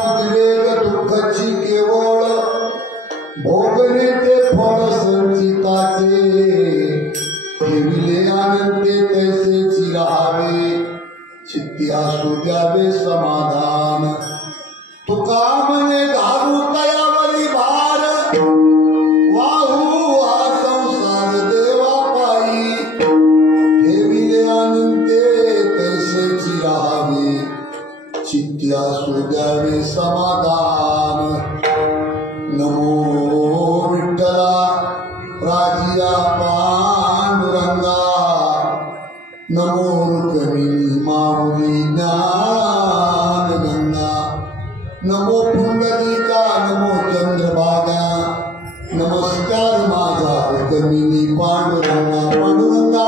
उद्वेग दुःखाची केवळ भोगणे ते फळ संचिताचे ठेविले आनंदे कैसेची राहावे चित्ती असू द्यावे समाधान तुका म्हणे घालू तयावरी भार वाहू हा संसार देवा पायी ठेविले आनंदे कैसेची राहावे चित्ती असू द्यावे समाधान नमो विठ्ठला राजिया पांडुरंगा नमो कवी माऊली ज्ञान गंगा नमो पुंडलिका नमो चंद्रभागा नमस्कार माझा कवी पांडुरंगा पांडुरंगा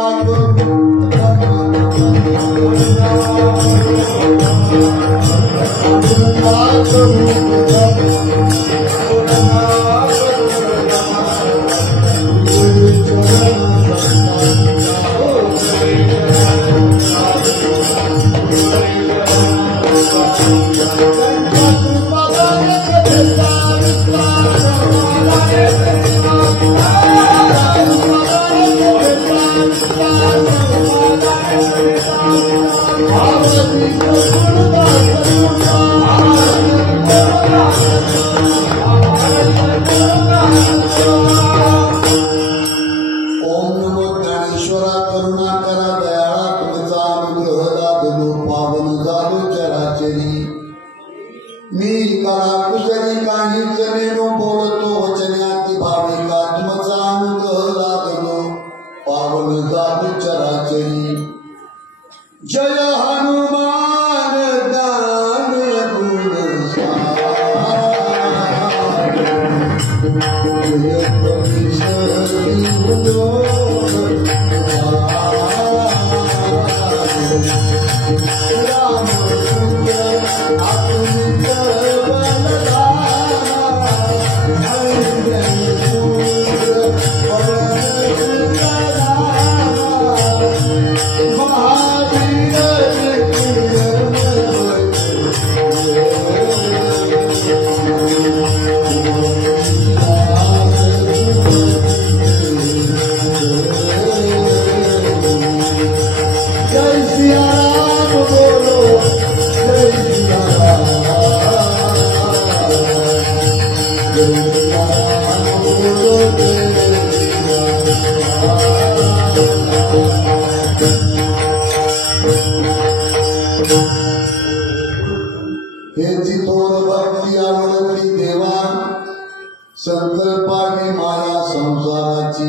संकल्पाने माया संसाराची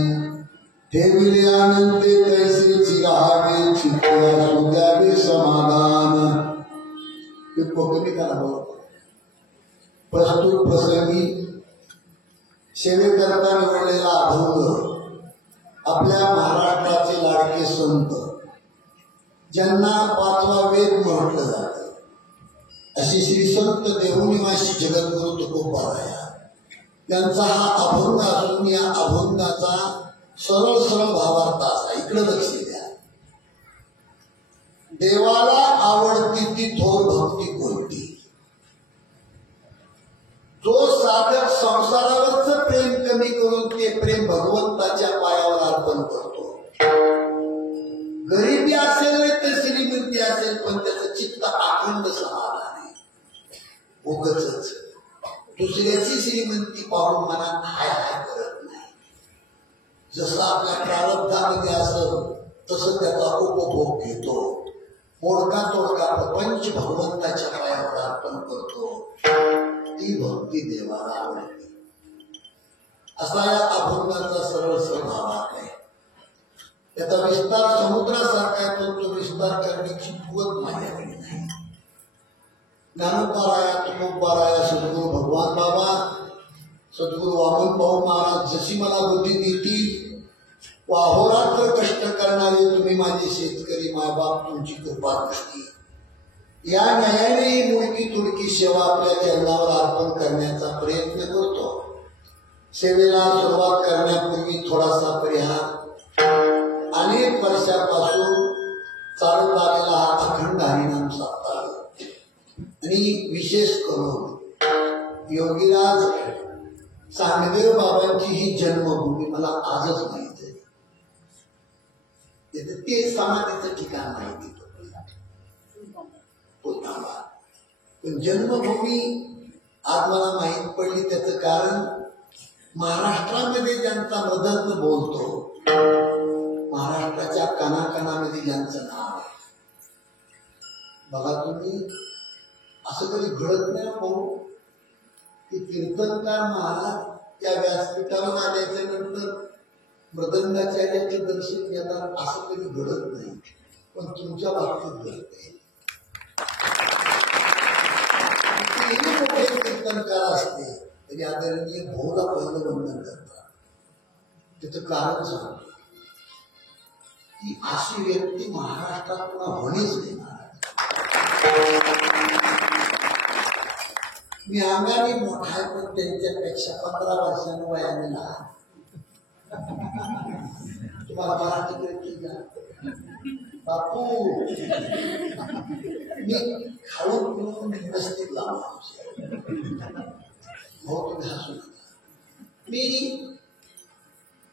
ठेविले आनंदे कैसेची राहावे चित्ती असू द्यावे समाधान हे कोकणी करा प्रस्तुत प्रसंगी सेवेकरता निवडलेला अभंग आपल्या महाराष्ट्राचे लाडके संत ज्यांना पाचवा वेद म्हटलं जातं असे श्री संत देहुनिवासी जगद्गुरु तुकोबाराया त्यांचा हा अभंग असून या अभंगाचा सरळ सरळ भावार्थ असा इकडे लक्ष द्या देवाला आवडती ती थोर भक्ती कोणती जो साधक संसारावरच प्रेम कमी करून ते प्रेम भगवंताच्या पायावर अर्पण करतो गरिबी असेल तर श्रीमंती असेल पण त्याचं चित्त अखंड समाधान आहे उगच दुसऱ्याची श्रीमंती पाहून मनात हाय हाय करत नाही जसं आपल्या प्रारब्धामध्ये असं तसं त्याचा उपभोग घेतो मोडका तोडका प्रपंच भगवंताच्या पायावर अर्पण करतो ती भक्ती देवाला आवडते असा या अभंगाचा सरळ स्वभाव आहे त्याचा विस्तार समुद्रासारखा आहे पण तो विस्तार करण्याची कुवत माझ्याकडे नाही ज्ञानोबाराया तुकोबाराया सद्गुरु भगवान बाबा सद्गुरु वामन भाऊ महाराज जशी मला बुद्धी देतील वाहोरात्र कष्ट करणारे तुम्ही माझे शेतकरी मायबाप तुमची कृपा दृष्टी या न्यायाने मुडकी तुडकी सेवा आपल्या चरणावर अर्पण करण्याचा प्रयत्न करतो सेवेला सुरुवात करण्यापूर्वी थोडासा परिहार अनेक वर्षापासून चालत आलेला हा अखंड हरिनाम सप्ताह आणि विशेष करून योगीराज चांगदेव बाबांची ही जन्मभूमी मला आजच माहित आहे. ते समाधीचं ठिकाण माहिती पोतांबा, पण जन्मभूमी आज मला माहीत पडली. त्याचं कारण महाराष्ट्रामध्ये ज्यांचा मदत बोलतो, महाराष्ट्राच्या कानाकानामध्ये ज्यांचं नाव आहे, बघा तुम्ही असं कधी घडत नाही भाऊ की कीर्तनकार महाराज त्या व्यासपीठावर आल्याच्या नंतर मृदंगाचार्याचे दर्शन घेतात, असं कधी घडत नाही. पण तुमच्या बाबतीत घडत आहे. मोठे कीर्तनकार असते तरी आदरणीय भाऊला पहिलं वंदन करतात. त्याचं कारण सांगतो की अशी व्यक्ती महाराष्ट्रात पुन्हा होणीच नाही. मी अंगाने मोठा आहे, पण त्यांच्यापेक्षा 15 वर्षांनी वयाने लहान. तुम्हाला मराठी कळते का बापू? मी खाऊन पिऊन व्यवस्थित लावला. हो तुम्ही हसू नका. मी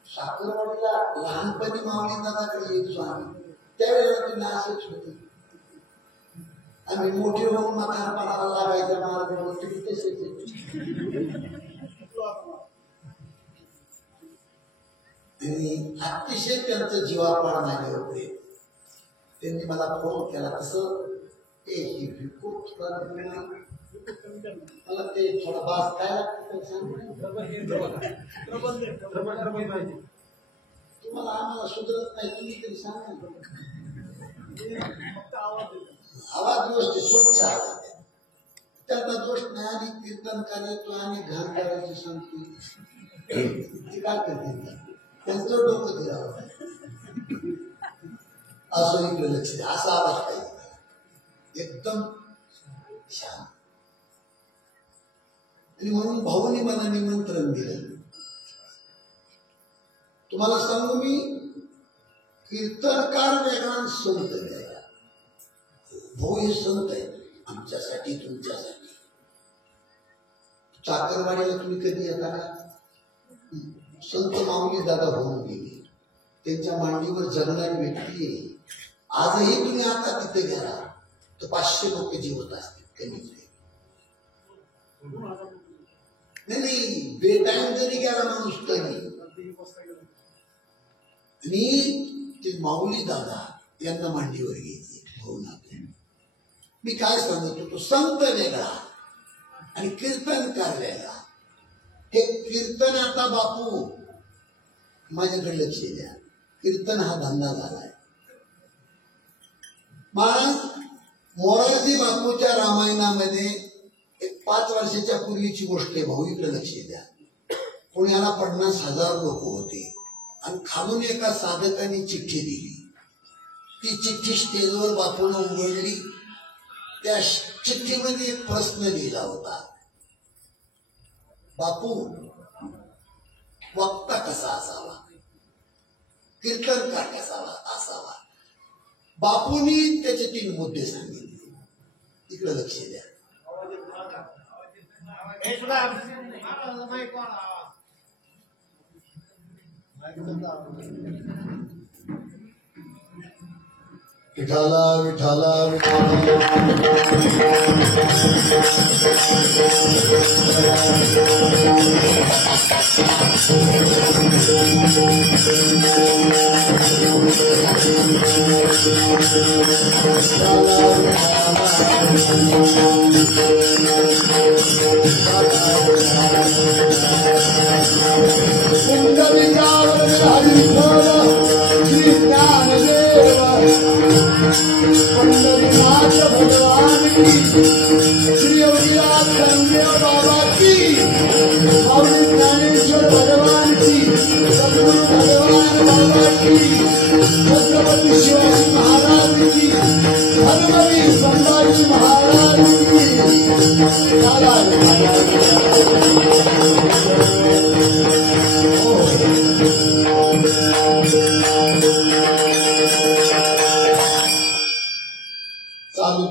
साखरवाडीला लहानपणी माऊली दादाकडे येतो आम्ही, त्यावेळेला तुम्ही असंच होते. आम्ही मोठे होऊन म्हातारपणाला लागायच्या मार्गावर तुम्ही तसेच. आणि अतिशय त्यांचं जीवापाड माझे होते. त्यांनी मला फोन केला, तसं मला ते थोडा बास काय तुम्हाला आम्हाला सुधरत नाही, तुम्ही तरी सांगा. आवाज व्यवस्थित स्वच्छ आवाज, त्यांना दोष नाही. आणि कीर्तनकार येतो आणि घाण करायची सांगतो, ते काय करते त्यांचं डोकं ते आवाज असं इकडे लक्ष द्या. असा आवाज पाहिजे एकदम छान. आणि म्हणून भाऊनी मला निमंत्रण दिलं. तुम्हाला सांगू मी, कीर्तनकार वेगळा, संत वेगळा. भाऊ हे संत आहे आमच्यासाठी, तुमच्यासाठी. चाकरवाडीला तुम्ही कधी येता का? संत माऊली दादा होऊन गेले, त्यांच्या मांडीवर जगणारी व्यक्ती आहे. आजही तुम्ही आता तिथे गेला तर 500 लोक जीवत असतील कमीत कमी. नाही बेटाईम जरी गेला माणूस तरी. आणि ते माऊली दादा यांना मांडीवर घ्यायचे भाऊ नाते. मी काय सांगत होतो, संत वेगळा आणि कीर्तनकार वेगळा. हे कीर्तन आता बापू माझ्याकडे लक्ष द्या, कीर्तन हा धंदा झालाय. महाराज मोरारजी बापूच्या रामायणामध्ये एक 5 वर्षाच्या पूर्वीची गोष्ट आहे. भाऊ इकडे लक्ष द्या. पुण्याला 50,000 लोक होते आणि खालून एका साधकाने चिठ्ठी दिली. ती चिठ्ठी स्टेजवर बापूने उघडली. त्या चिठ्ठीमध्ये एक प्रश्न लिहिला होता, बापू वक्ता कसा असावा, कीर्तनकार कसा असावा. बापूंनी त्याचे 3 मुद्दे सांगितले. इकडे लक्ष द्या. विठाला विठाला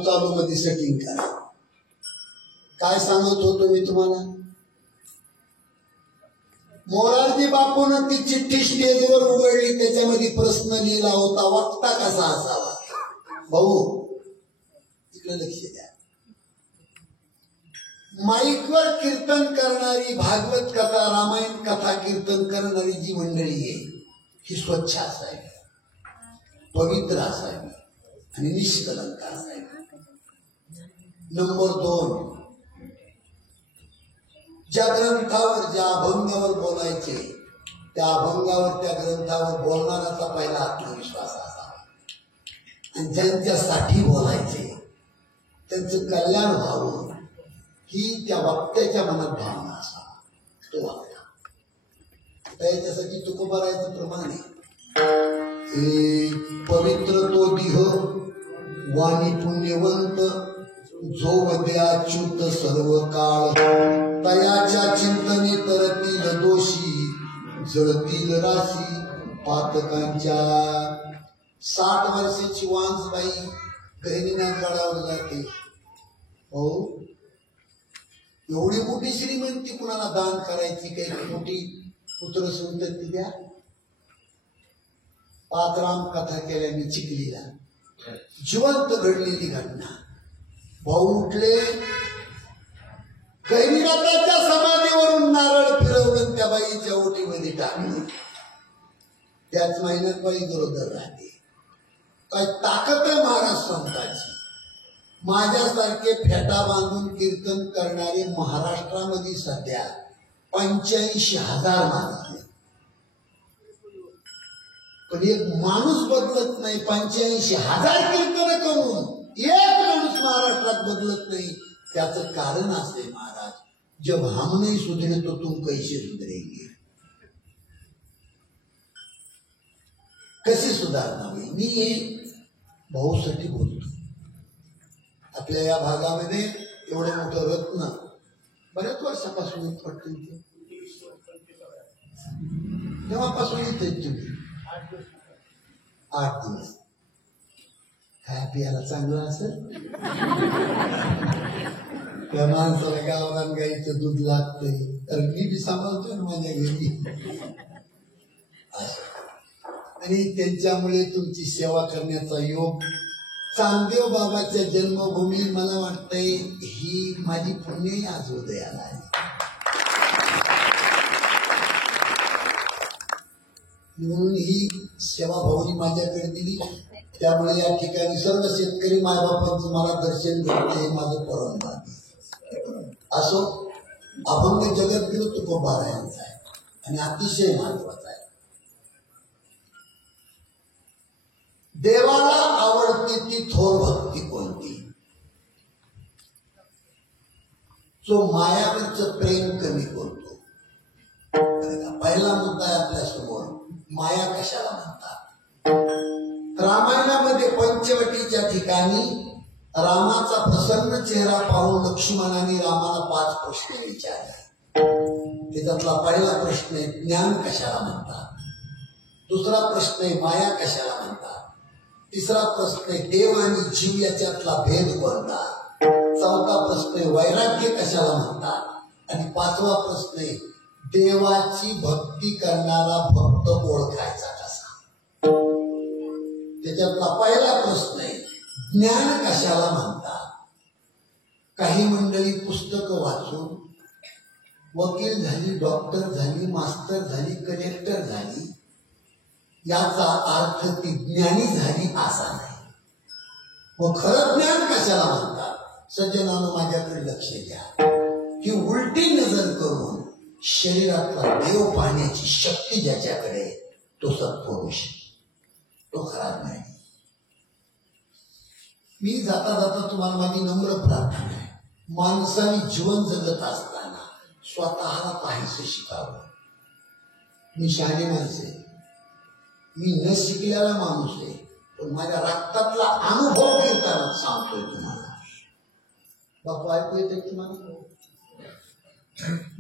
चालू मध्ये सेटिंग करा. सांगत होतो मी तुम्हाला. मोरारजी बापून ती चिठ्ठी स्टेजवर उघडली, त्याच्यामध्ये प्रश्न लिहिला होता, वक्ता कसा असावा. भाऊ इकडे लक्ष द्या. माईकवर कीर्तन करणारी, भागवत कथा, रामायण कथा कीर्तन करणारी जी मंडळी आहे ही स्वच्छ असावी, पवित्र असावी आणि निष्कलंक असावी. नंबर 2, ज्या ग्रंथावर, ज्या अभंगावर बोलायचे त्या अभंगावर, त्या ग्रंथावर बोलणाऱ्याचा पहिला आत्मविश्वास असावा. आणि ज्यांच्यासाठी बोलायचे त्यांचं कल्याण व्हावं ही त्या वक्त्याच्या मनात भावना असावा, तो वक्ता. त्याच्यासाठी तुकोबारायचं प्रमाण आहे, पवित्र तो देह वाणी पुण्यवंत, जो वदे अच्युत सर्व काळ, तयाच्या चिंतने तरतील दोषी, जळतील राशी पातकांच्या. 60 वर्षाची वांसबाई गहिनीनाथ गडावर जाते. हो, एवढी मोठी श्रीमंती कुणाला दान करायची, काही मोठी पुत्र संतती द्या. 5 राम कथा केल्या मी चिखलीला, जिवंत घडलेली घटना. भाऊ उठले, गहिनीनाथाच्या समाधीवरून नारळ फिरवून त्या बाईच्या ओटीमध्ये टाकलं. त्याच महिन्यात बाई गरोदर राहते. काय ताकद आहे महाराज संतांची. माझ्यासारखे फेटा बांधून कीर्तन करणारे महाराष्ट्रामध्ये सध्या 85,000 माणसं. पण एक माणूस बदलत नाही. 85,000 कीर्तन करून एक माणूस महाराष्ट्रात बदलत नाही. त्याचं कारण असते महाराज, जब हम नहीं सुधरे तो तुम कैसे सुधरेंगे. कशी सुधारणा होईल. मी भाऊसाठी बोलतो. आपल्या या भागामध्ये एवढं मोठं रत्न बऱ्याच वर्षापासून पडते, तेव्हापासून येते तुम्ही 8 दिवस. काय पियाला चांगलं असेल. त्या माणसाला गावाला गाईचं दूध लागतंय, तर मी बी सांभाळतोय ना माझ्या घरी. आणि त्यांच्यामुळे तुमची सेवा करण्याचा योग, चांगदेव बाबाच्या जन्मभूमी, मला वाटतंय ही माझी पुण्य आज उदयाला आहे. म्हणून ही सेवा भाऊनी माझ्याकडे दिली. त्यामुळे या ठिकाणी सर्व शेतकरी मायबापांचं मला दर्शन घडते, हे माझं परम भाग्य. असो, अभंग जगद्गुरु तुकोबारायांचा आहे आणि अतिशय महत्वाचा आहे. देवाला आवडते ती थोर भक्ती कोणती, जो मायावरचं प्रेम कमी करतो. पहिला मुद्दा आहे आपल्या समोर, माया कशाला म्हणतात. रामायणामध्ये पंचवटीच्या ठिकाणी रामाचा प्रसन्न चेहरा पाहून लक्ष्मणाने रामाला 5 प्रश्न विचारले. त्याच्यातला पहिला प्रश्न आहे, ज्ञान कशाला म्हणतात. दुसरा प्रश्न आहे, माया कशाला म्हणतात. तिसरा प्रश्न आहे, देव आणि जीव याच्यातला भेद कोणता. चौथा प्रश्न आहे, वैराग्य कशाला म्हणतात. आणि 5वा प्रश्न आहे, देवाची भक्ती करणारा भक्त ओळखायचा कसा. त्याच्यातला पहिला प्रश्न आहे, ज्ञान कशाला म्हणतात. काही मंडळी पुस्तकं वाचून वकील झाली, डॉक्टर झाली, मास्टर झाली, कलेक्टर झाली, याचा अर्थ ती ज्ञानी झाली असा नाही. मग खरं ज्ञान कशाला म्हणतात. सज्जनानं माझ्याकडे लक्ष द्या. ही उलटी नजर करून शरीरातला देव पाहण्याची शक्ती ज्याच्याकडे, तो सत्पुरुष, तो खरा नाही. मी जाता जाता तुम्हाला माझी नम्र प्रार्थना आहे, माणसाने जीवन जगत असताना स्वतःला पाहायचं शिकावं. मी शहाणे माणसे, मी न शिकलेला माणूस आहे, पण माझ्या रक्तातला अनुभव घेताना सांगतोय तुम्हाला. बापू ऐकू येते तुम्हाला.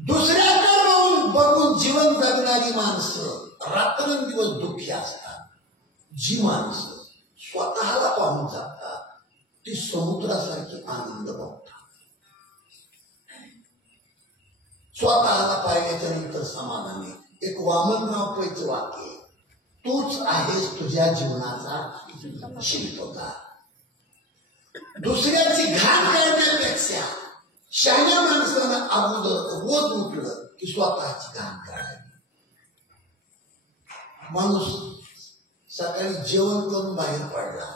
दुसऱ्याकडे बघून जीवन जगणारी माणसं रात्रंदिवस दुःखी असतात. जी माणसं स्वतःला पाहून जगतात ती समुद्रासारखी आनंद बघतात. स्वतःला पाहिल्याच्या नंतर समाधानी. एक वामनराव पैचं वाक्य आहे, तूच आहेस तुझ्या जीवनाचा शिल्पकार. दुसऱ्याची घाण करण्यापेक्षा शहाण्या माणसानं अगोदर रोज उठलं की स्वतःची घाण करावी. माणूस सकाळी जेवण करून बाहेर पडला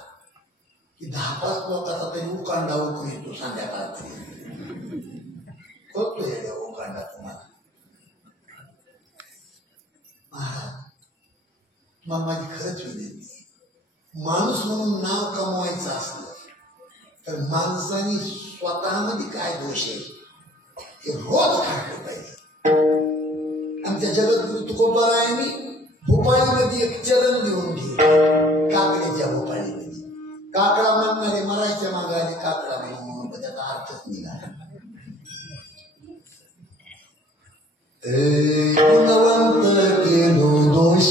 की 10-5 लोकांचा तरी उकांडा उकून येतो संध्याकाळचा. करतो हे उकांडा तुम्हाला. महाराज तुम्हाला माझी खरंच विनंती, माणूस म्हणून नाव कमवायचं असलं तर माणसाने स्वतःमध्ये काय दोष आहे हे रोज काढलं पाहिजे. आमच्या जगद्गुरु तुकोबारायांनी भोपाळीमध्ये एक चरण लिहून ठेवले, काकड्याच्या भोपाळीमध्ये. काकडा म्हणणारे मरायच्या मागाने काकडा नाही म्हणून त्याचा अर्थच निघाला. गुणवंत केलो दोष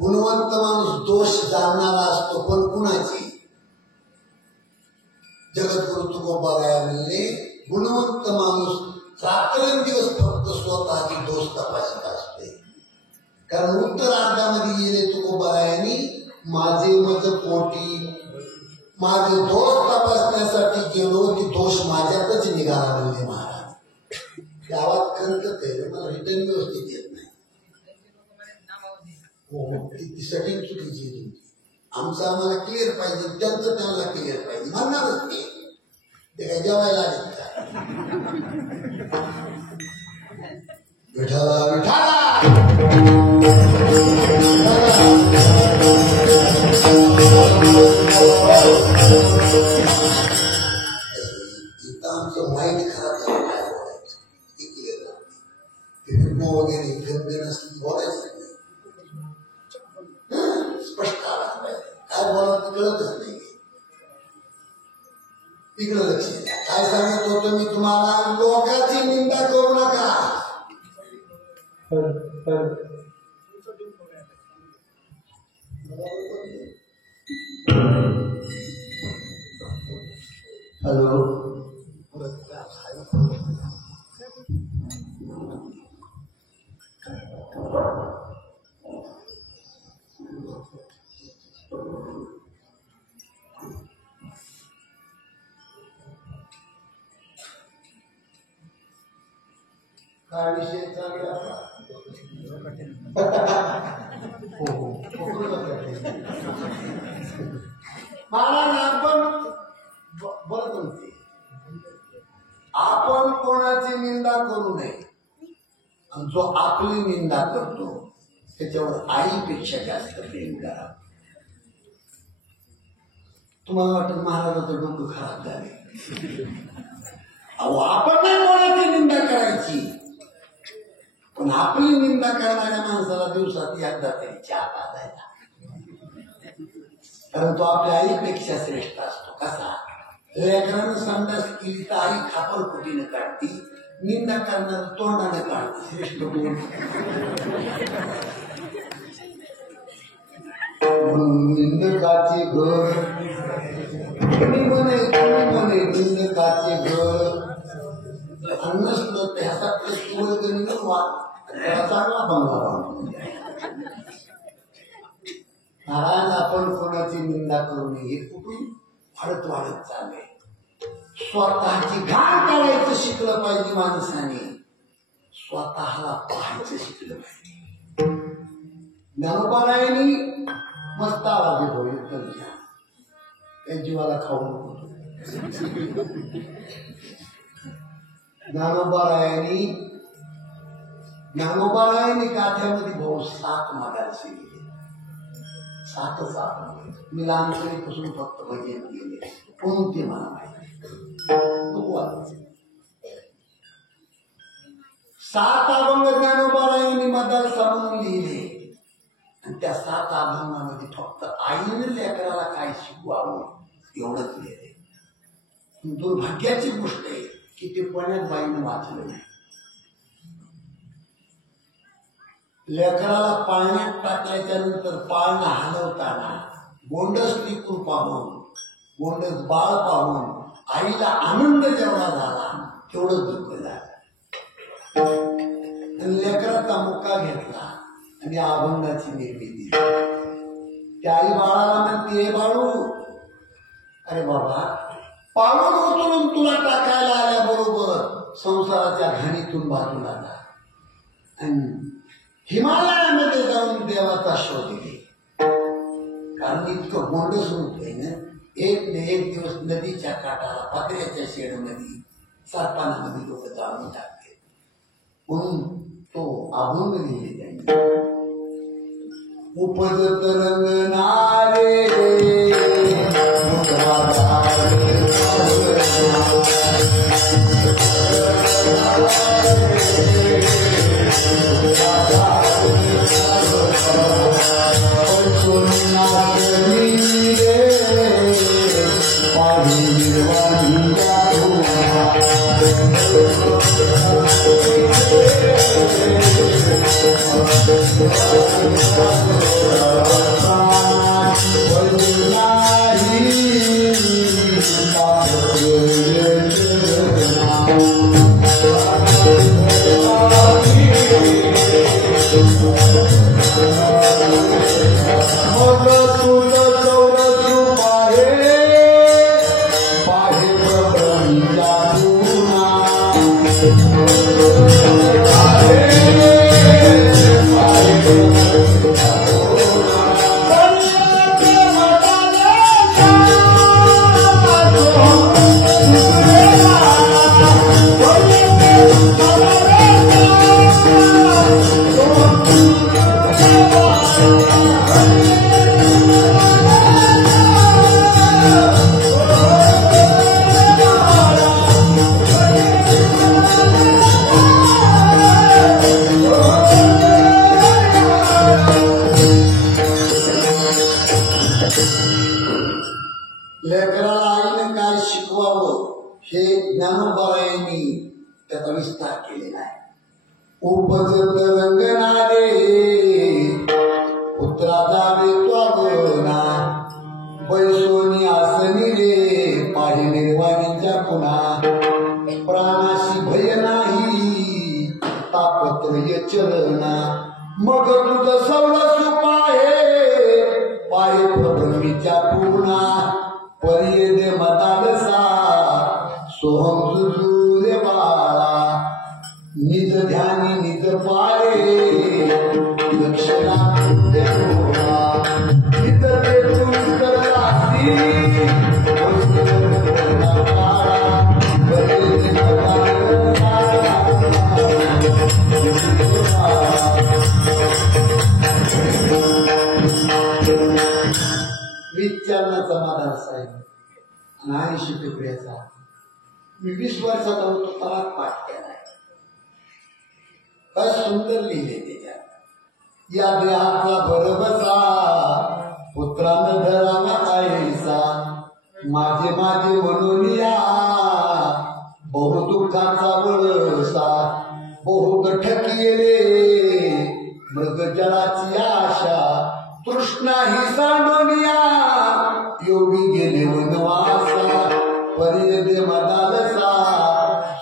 गुणवंत माणूस दोष जाणणारा असतो, पण कुणाचे? जगद्गुरु तुकोबाराय म्हणले, गुणवंत माणूस रात्रंदिवस फक्त स्वतःची दोष तपासत असते. कारण उत्तरार्धामध्ये गेले तुकोबारायांनी, माझे मज पोटी माझे दोष तपासण्यासाठी गेलो की दोष माझ्यातच निघाला म्हणले महाराज. गावात खंत आहे, मला रिटर्न व्यवस्थित येत नाही. ती सेटिंग चुकीची आहे तुमची. आमचं आम्हाला क्लिअर पाहिजे, त्यांचं त्यांना क्लिअर पाहिजे म्हणणारच ते. ते काय जेवायला आले का? विठाला इथं आमचं माइंड खराब झालं. काय बोलायचं हे क्लिअर नाही. वगैरे गंभीर नसली बोलायचं नाही. स्पष्ट काय बोलायचं कळतच नाही. तिकडे लक्ष द्या. काय सांगत होतो मी तुम्हाला, लोकांची निंदा करू नका. हॅलो, काय विषय चालू आपण कोणाची निंदा करू नये. आणि जो आपली निंदा करतो त्याच्यावर आईपेक्षा जास्त प्रेम करा. तुम्हाला वाटतं महाराजाचं डोकं खराब झाले. अहो, आपण नाही कोणाची निंदा करायची, पण आपली निंदा करणाऱ्या माणसाला दिवसात एकदा तरी चहा पाजायला. कारण तो आपल्या आईपेक्षा श्रेष्ठ असतो. कसा? लेकरानं संडास केली तर आई खापरफुटीनं काढती, निंदा करणार तोंडाने काढते. श्रेष्ठ गुण. निंदकाचे घर म्हणे निंदकाचे त्याला चांगला बंगला बांधून द्या. आज आपण कोणाची निंदा करू नये. हे कुठून वाढत वाढत चाललंय. स्वतःची घाण करायचं शिकलं पाहिजे माणसाने. स्वतःला पाहायचं शिकलं पाहिजे. ज्ञानोबारायांनी मस्त आवाज होईल तुमच्या त्या जीवाला खाऊ नको. ज्ञानोबारायांनी काठ्यामध्ये भाऊ 7 मागायचे गेले. 7च आपण मी लहानपणीपासून फक्त भजन गेले. कोणते मला माहिती 7 अभंग ज्ञानोबारायांनी मदाल सांगून लिहिले. आणि त्या 7 अभंगामध्ये फक्त आईने लेकराला काय शिकवावं एवढंच लिहिले. दुर्भाग्याची गोष्ट आहे की ते पुण्यात बाईनं वाचलं नाही. लेकराला पाळण्यात टाकल्याच्या नंतर पाळणं हलवताना गोंडस ती कृपा म्हणून गोंडस बाळ पाहून आईला आनंद जेवढा झाला तेवढं दुःख झालं. लेकराचा मुक्का घेतला आणि अभंगाची निर्मिती. त्या आई बाळाला म्हणते, हे बाळू, अरे बाबा, पाळून उचलून तुला टाकायला आल्याबरोबर संसाराच्या घाणीतून बाजूला जा आणि हिमालयामध्ये जाऊन देवाचा शोध घे. कारण इतकं गोंडस होतोय ना. एक दिवस नदीच्या काठाला पत्र्याच्या शेडमध्ये सरपानामध्ये लोक जाळून टाकते. म्हणून तो अभंग लिहिले त्यांनी. उपजत रंगणारे लेकराला आईने काय शिकवावं हे ज्ञानोबारायांनी त्याचा विस्तार केलेला आहे. उपजत रंगणारे पुत्राचा वेत्वागना बैसोनी आसनी रे पाहि निर्वाणीच्या पुन्हा प्राणाशी भय नाही तापत्रय चरणा मग तुझ सवरस पाहे प्रभवीच्या पूर्णा परिये दे मतालसा सोहम सुजूरे बाळा निज ध्यानी निज पाळे लक्षणा निज देतून करलासी विचारण्याचा माझा साहेब आणि 80 पिपड्याचा मी 20 वर्षाचा होतो तलाक पाठ केलाय. काय सुंदर लिहिले त्याच्यात. या देहाचा भरवसा पुत्रानं धरावा कायसा माझे माझे म्हणून या बहु दुःखाचा वळसा बहु गठकिले मृगजलाची आशा तृष्णा ही सांडोनिया योगी गेले वनवासा परियदे मदालसा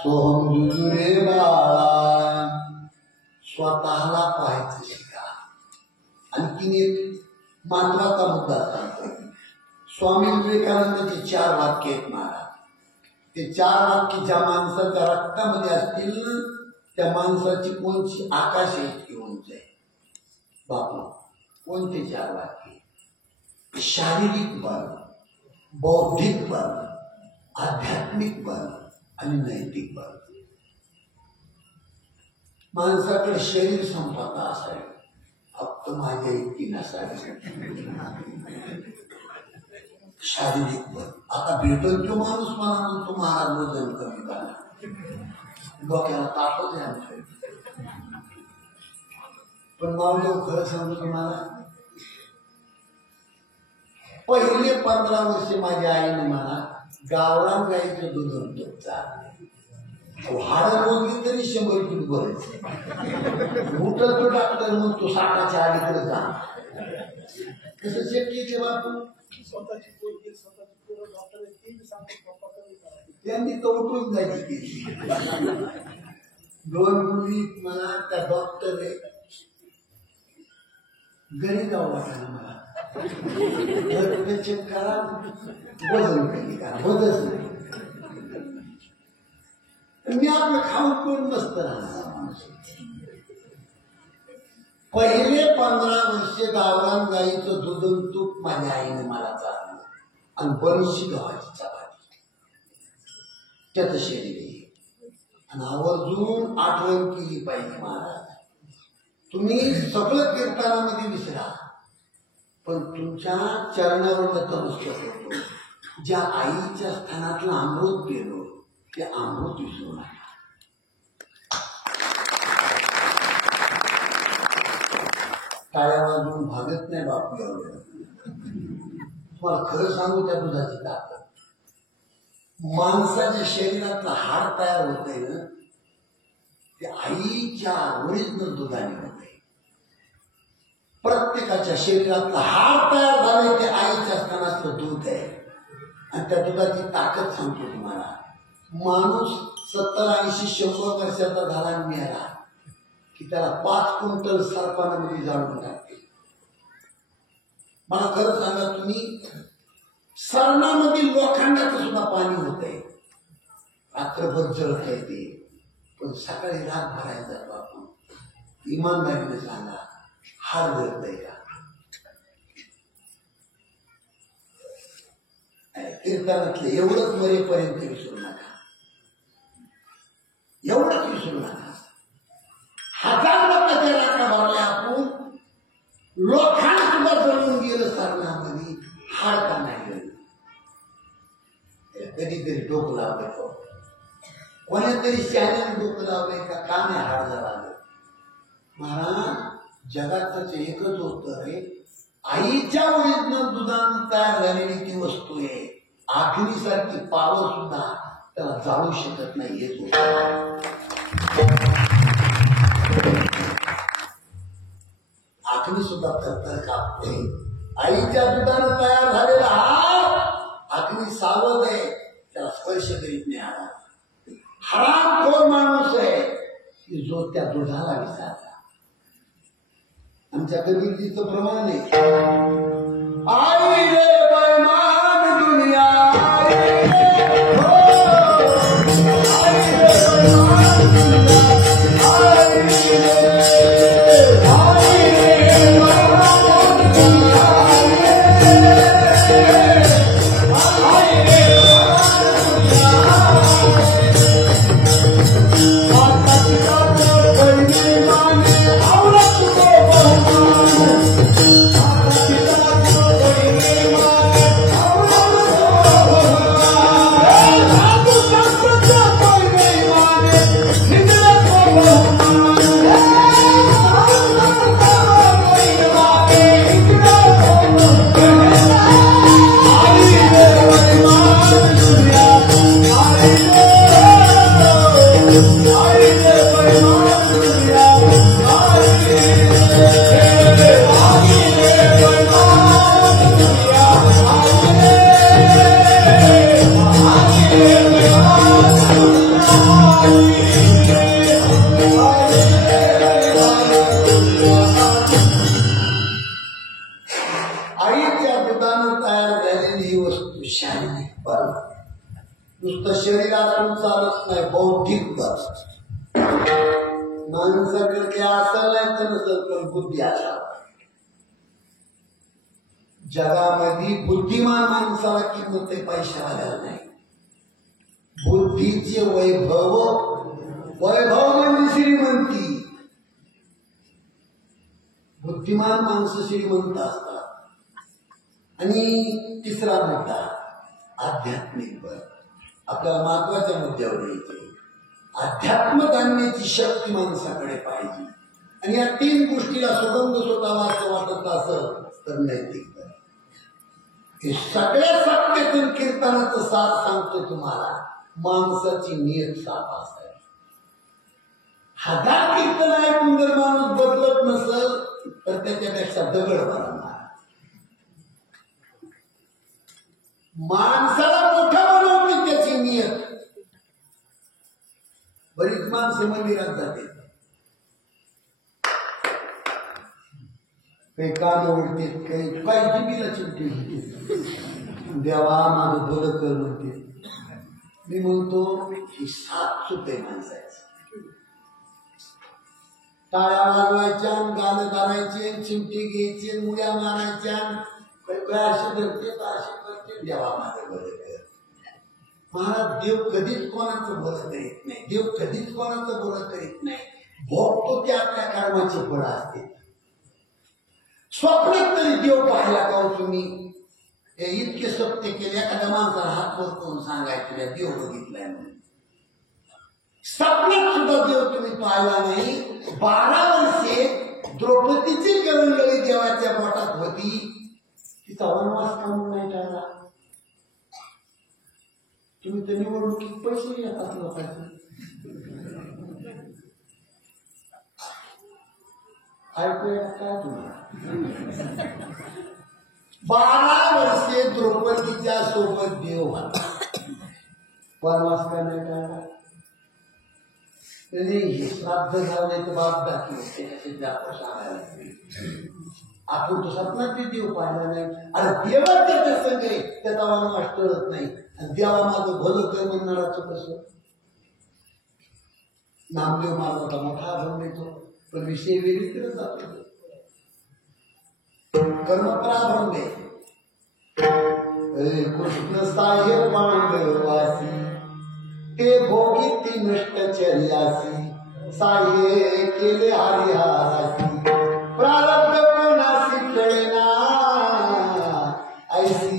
सोहम जुजुरे बाळा स्वतःला पाहायचं शिका. आणखीन एक महत्वाचा मुद्दा सांगतो. स्वामी विवेकानंदांचे 4 वाक्य आहेत महाराज. ते 4 वाक्य ज्या माणसाच्या रक्तामध्ये असतील त्या माणसाची कोणची आकाश इतकी उंच आहे. बापू कोणते 4 वाक्य? शारीरिक बल, बौद्धिक बल, आध्यात्मिक बल आणि नैतिक बल. माणसाकडे शरीर संपदा असावी, फक्त माझ्या इतकी नसावी. शारीरिक बल. आता भेटल तो माणूस मला म्हणतो महाराज वजन कमी करा, डोक्याला तापच आहे आमच्या. पण मावदेव खरं सांगतो तुम्हाला, पहिले 15 वर्ष माझ्या आईने मला गावरान गाईचं दूध आणतो चालले. हाड बोलली तरी 100 दूध भरायचं. उठल तो डॉक्टर म्हणतो 60च्या अलीकडे जा. कसं शक्य आहे बापू? त्यांनी तो उठून जायची केली. 2 मुली मला त्या डॉक्टर घरी जाऊ वाटायला मला. चेक करा, वजन कमी करा, बदच नाही. मी आपलं खाऊन पिऊन मस्त राहणार. पहिले 15 वर्ष गावरान गाईचं दूध आणि तूप माझ्या आईने मला चाललं आणि बरीचशी गव्हाची चपाती, त्याचं शरीर आणि आवर्जून आठवण केली पाहिजे महाराज. तुम्ही सगळं कीर्तनामध्ये विसरा, पण तुमच्या चरणावर नतमस्तक होतो. ज्या आईच्या स्थानातलं अमृत पेलो ते अमृत विसरू नका. टाळ्या वाजवून भागत नाही बापू. एवढं तुम्हाला खरं सांगू, त्या दुधाची ताकद. माणसाच्या शरीरातलं हाड तयार होतंय ना, ते आईच्या ओरिजिनल दुधाने होते. प्रत्येकाच्या शरीरातलं हाड तयार झालंय ते आईच्या स्थानातलं दूध आहे. आणि त्या दुधाची ताकद सांगतो तुम्हाला. माणूस 70, 80, 100 वर्षाचा झाला आणि मेला की त्याला 5 क्विंटल सरपानामध्ये जाळून टाकते. मला खरं सांगा, तुम्ही सरणामध्ये लोखंडाचं सुद्धा पाणी होतंय, रात्रभर जळतंय ते, पण सकाळी रात भरायचा बापू. इमानदारीने सांगा, हार जळतंय का? कीर्तनातले एवढंच मरेपर्यंत विसरू नका, एवढंच विसरू नका. 1000 लोकांच्या राखा भरल्या आपण, लोखंड सुद्धा जळून गेलं सरणामध्ये, हाड का नाही गेलं? कधीतरी डोकं लावलं, कोणीतरी शाळेने डोकं लावलंय का नाही हाड झालं? महाराज, जगातच एकच होतं रे, आईच्या ओरिजिनल दुधानं तयार झालेली ती वस्तू आहे. अग्नीसारखी पावर सुद्धा त्याला जाळू शकत नाही. हेच अग्नी सुद्धा तर कापते. आईच्या दुधानं तयार झालेला हा अग्नी सावध आहे, त्याला स्पर्श करीत नाही. हरामखोर माणूस आहे की जो त्या दुधाला विसरला. आमच्या कबीरजीचं प्रमाण आहे, आई रे बैमान दुनिया, आई रे हो, आई रे बैमान दुनिया, आई रे, आई रे बैमान दुनिया, आई रे माता पिता को बड़ी माने औरत नुसतं शरीरातून चालत नाही, बौद्धिक बस. माणसाकडे असं नाही तर नसत, पण बुद्धी असा. जगामध्ये बुद्धिमान माणसाला किंमत आहे, पैशावाल्याला नाही. बुद्धीचे वैभव, वैभव म्हणजे श्रीमंती. बुद्धिमान माणसं श्रीमंत असतात. आणि तिसरा मुद्दा आध्यात्मिक बळ. आपल्याला महत्वाच्या मुद्द्यावर येते. अध्यात्म जाणण्याची शक्ती माणसाकडे पाहिजे. आणि या 3 गोष्टीला सुगंध स्वतःला असं वाटत असं तर नैतिक बळ. हे सगळ्या सत्यातून कीर्तनाचं साथ सांगतो तुम्हाला. माणसाची नियत साफ असावी. 1000 कीर्तन ऐकून जर माणूस बदलत नसल तर त्याच्यापेक्षा दगड बनणार. माणसाला मोठा बनवते त्याची नियत. बरीच माणसं मंदिरात जाते, काही कान ओढते, काही पाहिजे बिला चिमटी म्हणते, देवा माझं भलं कर म्हणते. मी म्हणतो ही 7 चूक आहे माणसाची. टाळ्या वाजवायच्या, गाणं गाणायचे, चिमटी घ्यायचे, मुड्या मारायच्या, अशी करते अशी करते, देवा माझं भलं कर. महाराज, देव कधीच कोणाचं भलं करीत नाही. देव कधीच कोणाचं भलं करीत नाही. भोगतो ते आपल्या कर्माचे फळ असते. स्वप्नात तरी देव पाहिला का तुम्ही? हे इतके सत्य केले, एखाद्या माणसाला हात वर करून सांगायचं देव बघितलाय म्हणून. स्वप्नात सुद्धा देव तुम्ही पाहिला नाही. 12 वर्षे द्रौपदीची करंगळी देवाच्या पोटात होती, तिचा वनवास का म्हणून नाही टाळला? तुम्ही तर निवडणुकीत पैसे घेतात लोकांचे. ऐकूया काय तुम्हाला? 12 वर्षे द्रौपदीच्या सोबत देव होता, वनवास का नाही टाळला? हे श्राद्ध झाले तर बाप दाखवले सांगायला. आपण तो सपनात देव पाहिला नाही. आणि देवा त्याच्या संगे त्याचा वनवास टळत नाही. आणि देवा माझं भलं कर म्हणणाराचं कसं? नामदेव माझा मोठा अभंग देतो, पण विषय वेगळीकडे जातो. कर्मपराभंग आहे. कृष्ण साहेब पांडवासी ते भोगी ती नष्टचर्यासी साहे केले हरिहारासी प्रारब्ध कोणासी कळेना ऐसी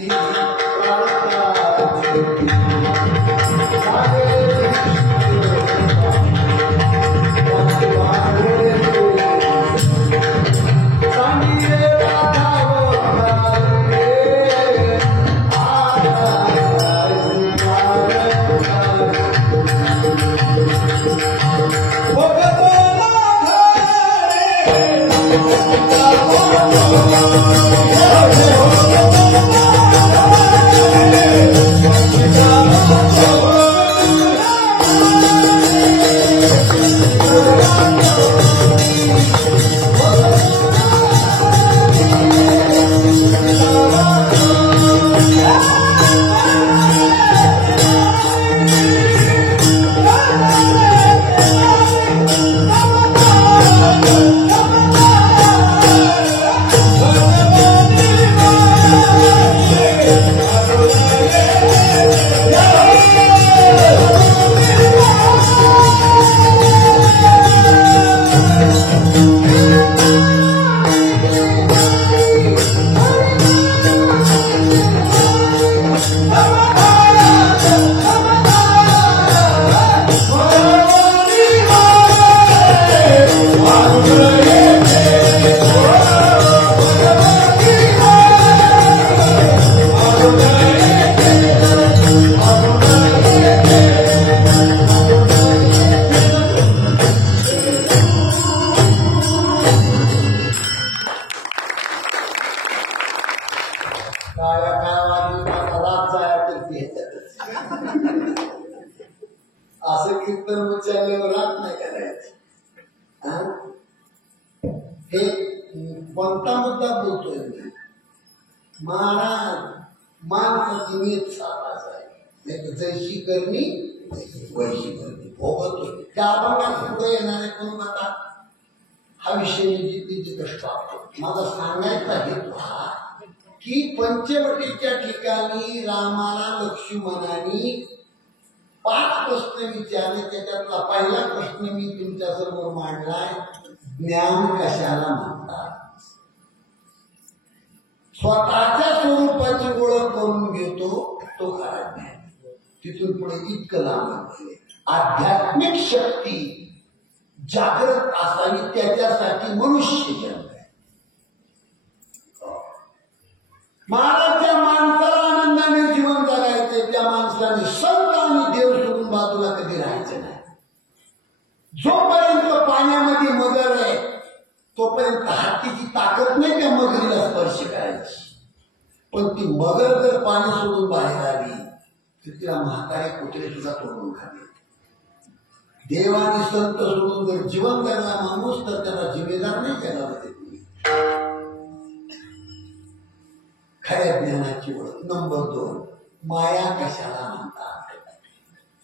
असं कीर्तन उच्चारल्यावर राहत नाही करायचं. हे कोणता मुद्दा बोलतोय मी? महाराज, माणसाची नीत साफ असावी. जैशी करणी वैशी करणी भोगतोय त्या अभंगात पुढे येणारे कोण बघा हा विषय मी जिथे कष्ट माझा सांगायचा हेतू हा की पंचवटीच्या ठिकाणी रामाला लक्ष्मणाने 5 प्रश्न विचारले. त्याच्यातला पहिला प्रश्न मी तुमच्या समोर मांडलाय. ज्ञान कशाला म्हणतात? स्वतःच्या स्वरूपाची ओळख करून घेतो तो खरा ज्ञान. तिथून पुढे इतकं लांब आध्यात्मिक शक्ती जागृत असावी त्याच्यासाठी मनुष्य जन्म आहे. महाराजच्या माणसाला आनंदाने जीवन जगायचे. त्या माणसाने संत आणि देव सोडून बाजूला कधी राहायचं नाही. जोपर्यंत पाण्यामध्ये मगर आहे तोपर्यंत हातीची ताकद नाही त्या मगरीला स्पर्श करायची. पण ती मगर जर पाणी सोडून बाहेर आली तर तिला म्हातारे कुत्रे सुद्धा तोडून खाली. देव आणि संत सोडून जर जीवन जगला माणूस तर त्याला जिम्मेदार नाही जगामध्ये. खऱ्या ज्ञानाची ओळख. नंबर 2 माया कशाला म्हणतात?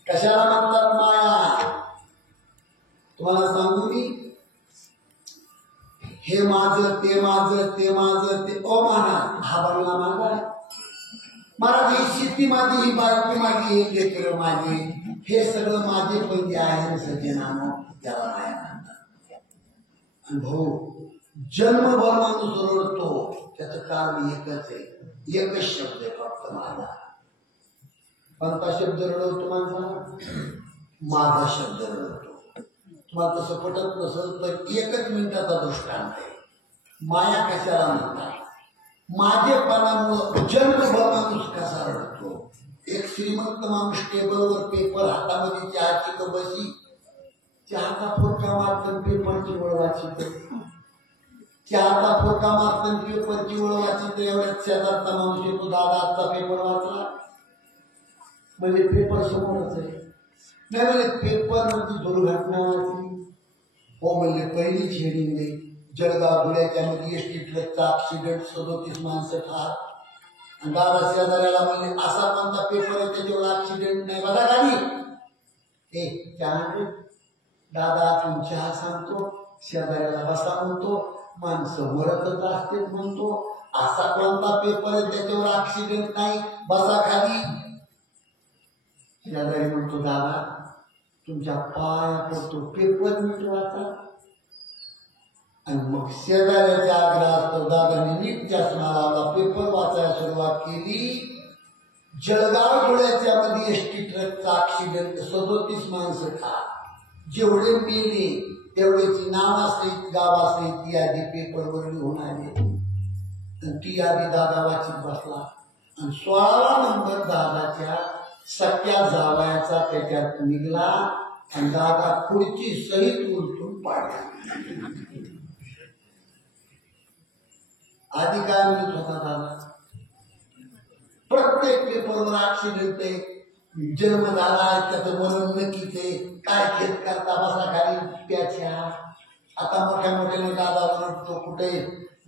कशाला म्हणतात माया? तुम्हाला सांगू मी हे माझं ते माझं ते माझं ते अमाना हा बंगला माझा महाराज ही शेती माझी ही बायको माझी हे लेकरं माझे हे सगळं माझे पण जे आहे सज्जनानो त्याला माया म्हणतात. आणि भाऊ जन्मभर माणूस रडतो त्याचं कारण एकच आहे. एकच शब्द आहे फक्त माझा. कोणता शब्द रडवतो माणसाला? माझा शब्द रडवतो. तुम्हाला तसं पटत नसेल तर 1 मिनिटाचा दृष्टांत आहे. माया कशाला म्हणतात? माझेपणामुळं जन्मभर माणूस कसा रडतो. एक श्रीमंत माणूस टेबलवर पेपर हातामध्ये चहाची कपशी चहाचा फुटका मारतो पेपरची वळ वाचित. चहाचा फुटका मारतो पेपरची वळ वाचित. एवढ्याच शेजारचा माणूस येतो दादा आजचा पेपर वाचला म्हणजे पेपर समोरच आहे. नाही म्हणजे पेपर मध्ये दुर्घटना वाचली हो म्हणले पहिली हेडिंग नाही. जळगाव धुळ्याच्या मध्ये एसटी ट्रकचा ऍक्सिडेंट 37 माणसं ठार. आणि दादा शेजाऱ्याला म्हणले असा कोणता पेपर आहे त्याच्यावर ऍक्सिडेंट नाही बघा गाडी हे चहा दादा आपण चहा सांगतो. शेजाऱ्याला बसा म्हणतो. माणसं मरतच असते म्हणतो. असा कोणता पेपर आहे त्याच्यावर ऍक्सिडेंट नाही बसा खाली. शेजारी म्हणतो दादा तुमच्या पाया पडतो पेपर नीट वाचा. आणि मग शेजाऱ्याच्या आग्रहास्तव दादाने नीट चष्मा लावला पेपर वाचायला सुरुवात केली. जळगाव धुळ्याच्या मध्ये एसटी ट्रकचा ऍक्सिडेंट 37 माणसं ठार. जेवढे मेले तेवढ्याची नाव असते गाव असते ती यादी पेपरवर लिहून आली. आणि ती यादी दादा वाचित बसला. आणि 16 नंबर दादाच्या सख्या जावयाचा त्याच्यात निघला. आणि दादा खुर्ची सहित उलटून पाडला. आधी काय म्हणत होता दादा? प्रत्येक पेपरवर ऍक्सिडेंट आहे. जन्म झाला त्याचं मरण नक्कीच आहे. काय खेत करता बसा खाली प्याच्या. आता मोठ्या मोठ्याने दादा म्हणतो कुठे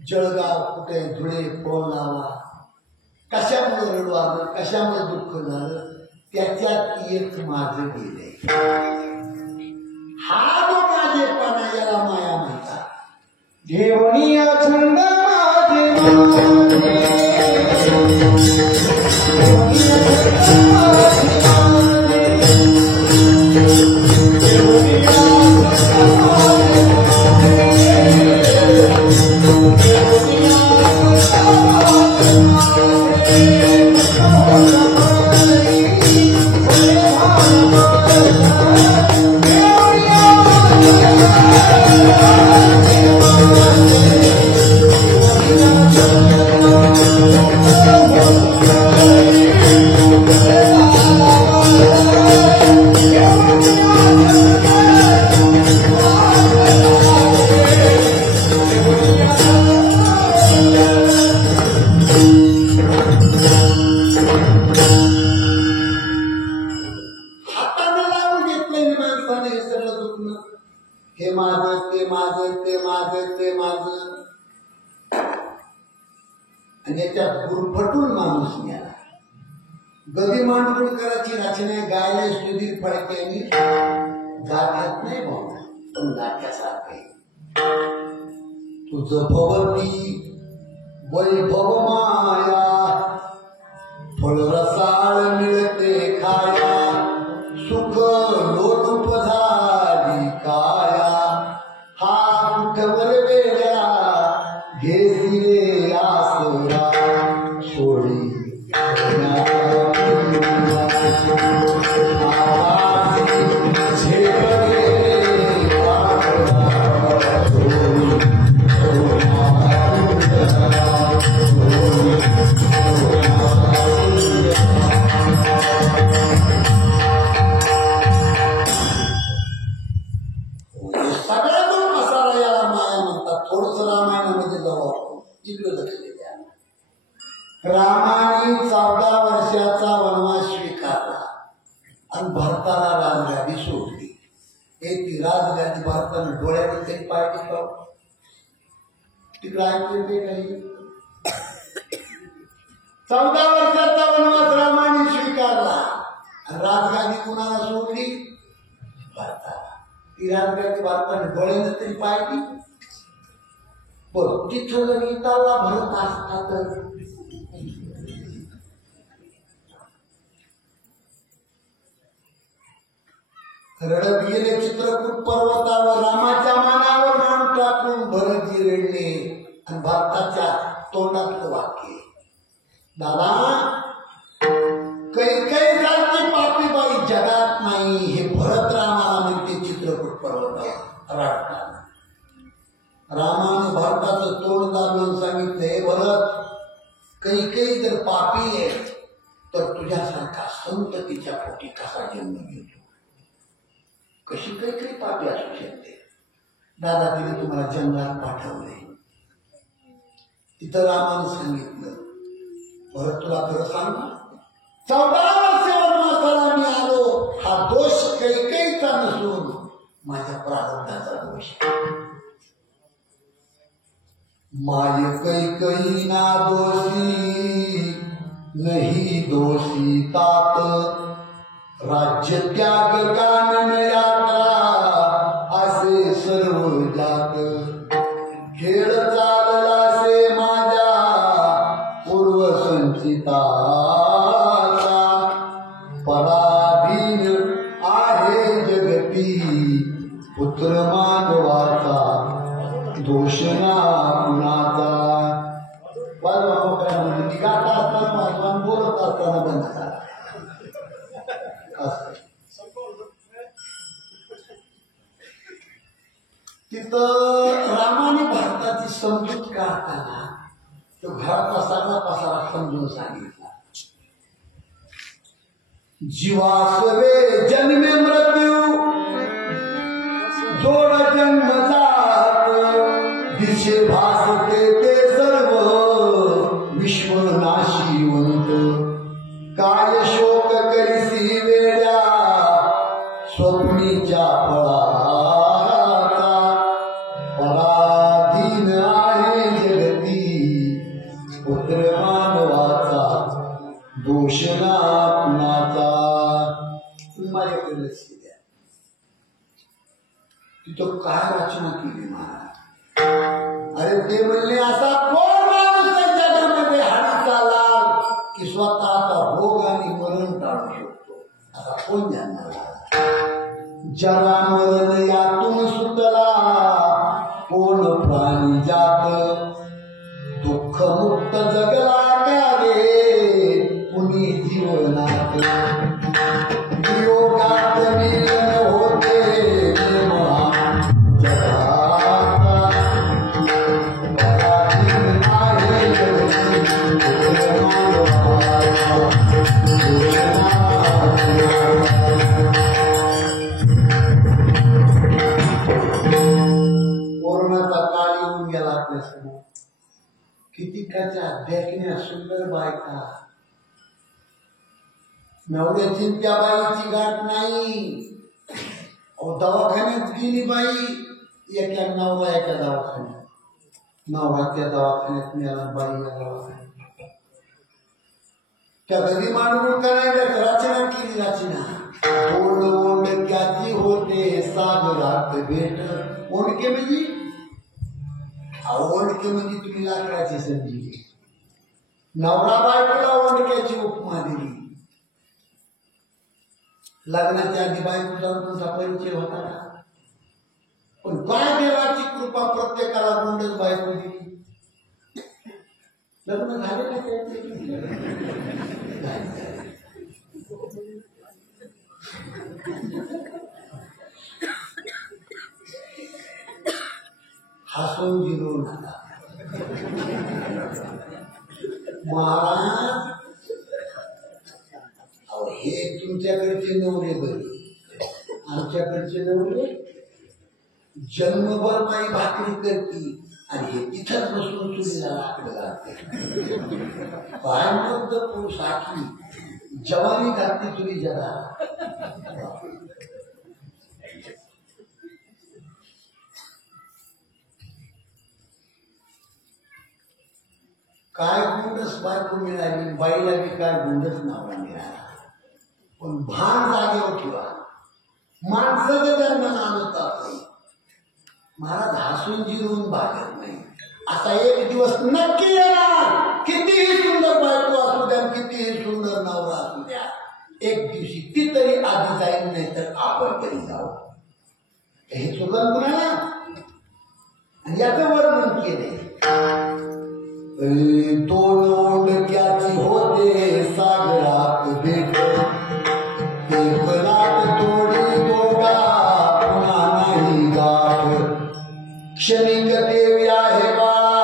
जळगाव कुठे धुळे फोन लावा. कशामुळे रडू आलं कशामुळे दुःख झालं त्याच्यात एक माझं गेलंय. हा जो माझेपणा याला माया म्हणतात. घेऊनिया छंद हे माझं ते माझं ते माझं ते माझं. आणि याच्यात गुरफटून माणूस मिळाला. गदी मांडगुळकरांची रचना गायले सुधीर फडके यांनी गाठ्यात नाही भाऊ पण गाठ्यासारखं आहे. तुझं भवती वैभव माया फळ रसाळ मिळते खाया सुख लोलूप झाली काया हा कुठवर वेगळा घेतले आसरा सोडी रामाने 14 वर्षाचा वनवास स्वीकारला आणि भरताला राजगादी सोडली. ती राजगादी भरताना डोळ्याने तरी पाय टिकाव तिकडे ऐकले ते काही. 14 वर्षाचा वनवास रामाने स्वीकारला आणि राजगादी कुणाला सोडली? भरताला. ती राजगादी भरताना डोळ्याने तरी पाय टिक पण तिथं जर इताला भरत असता तर रडत गेले चित्रकूट पर्वतावर रामाच्या मानावर मान टाकून भरतजी रडले आणि भरताच्या तोंडातलं वाक्य दादा काही सारखी पापी बाई जगात नाही हे भरत रामाला म्हणते चित्रकूट पर्वतावर रडताना. रामाने भरताचं तोंड दाबून सांगितलंय भरत काही जर पापी आहे तर तुझ्यासारखा संत तिच्या पोटी कसा जन्म घेतो. कशी काही पापी असू शकते. दादा तिने तुम्हाला जंगलात पाठवले. तिथं रामाने सांगितलं भरत तुला खरं सांग 14 वर्ष वनवासाला मी आलो हा दोष कैकेयीचा नसून माझ्या प्रारब्धाचा दोष. माय कैकेयी ना दोषी नाही दोषी तात राज्य त्याग कानन यात्रा असे सर्व जात खेळ चाललासे माझ्या पूर्व संचिताचा पराधीन आहे जगती पुत्र मानवाचा दोष ना कुणाचा. म्हणजे गाता असताना बोलत असताना बंद करा. तिथं रामाने भारताची समजूत काढताना तो घरातला सगळा पसारा समजून सांगितला. जीवासवे जन्मे मृत्यू जोड जन्म जात दिशे भासते ते सर्व विश्वनाशीवंत काय शोक करीसी वेड्या स्वप्नीच्या फळाचा पराधीन आहे जगती पुत्र मानवाचा दोष ना कुणाचा. माझ्याकडे लक्ष द्या. तिथं काय रचना केली महाराज. अरे ते म्हणले असा कोण माणूस आहे जगामध्ये हाडी चालाल की स्वतःचा भोग आणि मरण टाळू शकतो असा कोण जाणणार. जरा मरण यातून सुटला कोण प्राणी जात दुःख मुक्त जगला का रे कुणी जीवनात योगात मिलन होते महान जगाचा पराधीन आहे कोरोनाचा काळ येऊन गेला आपल्यासमोर. कितीकाच्या अध्यात्म्या सुंदर बायका नवऱ्याची त्या बाईची गाठ नाही. दवाखान्यात गेली बाई एका नवरा एका दवाखान्यात नवरा त्या दवाखान्यात मिळाला बाई या दवाखान्यात. त्या गदी मांडून करायला रचना केली रचना. ओंड ओंडक्याची होते सागरात भेट. ओंडके म्हणजे ओंडके म्हणजे तुम्ही लाकडाची संधी. नवरा बायकोला ओंडक्याची उपमा दिली. लग्नाच्या आधी बायकोचा तुमचा परिचय होता का? पण काय देवाची कृपा प्रत्येकाला गोंडच बायको दिली. लग्न झाले ना हसून जिरू नका महाराज. हे तुमच्याकडचे नवरे बरे, आमच्याकडचे नवरे जन्मभर माई भाकरी करती आणि हे तिथंच बसून चुलीला लाकडं लागते. बाळमर्द साखी जवानी घातली चुली जरा. काय गुंडच बायको मिळाली, बाईला बी काय गुंडच नावा मिळाला. पण भान जागेवर ठेवा. माणसाचं जन्माला आणतात नाही महाराज. हसून जिरून भागत नाही. असा एक दिवस नक्की येणार. कितीही सुंदर बायको असू द्या, कितीही सुंदर नवरा असू द्या, एक दिवशी ती तरी आधी जाईल, नाही तर आपण तरी जाऊ. हे चुकन कुणाला. आणि याचं वर्णन केले. दोन ओंडक्याची होते सागरात भेट. एक लाट तोडी दोघा पुन्हा नाही गाठ. क्षणिक देवी आहे बाळा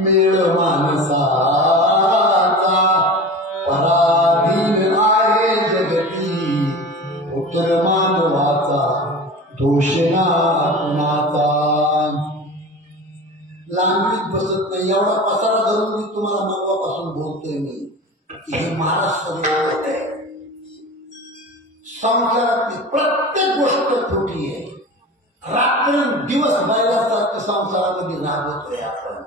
मेळ माणसाचा. पराधीन आहे जगती उत्तर मानवाचा. दोष ना कुणाचा. लांबीत बसत नाही. एवढा पसारा धरून मी तुम्हाला मगापासून बोलतोय. मी हे महाराष्ट्र संसारातली प्रत्येक गोष्ट खोटी आहे. रात्र दिवस बायलासारखं संसारामध्ये राबवतोय आपण.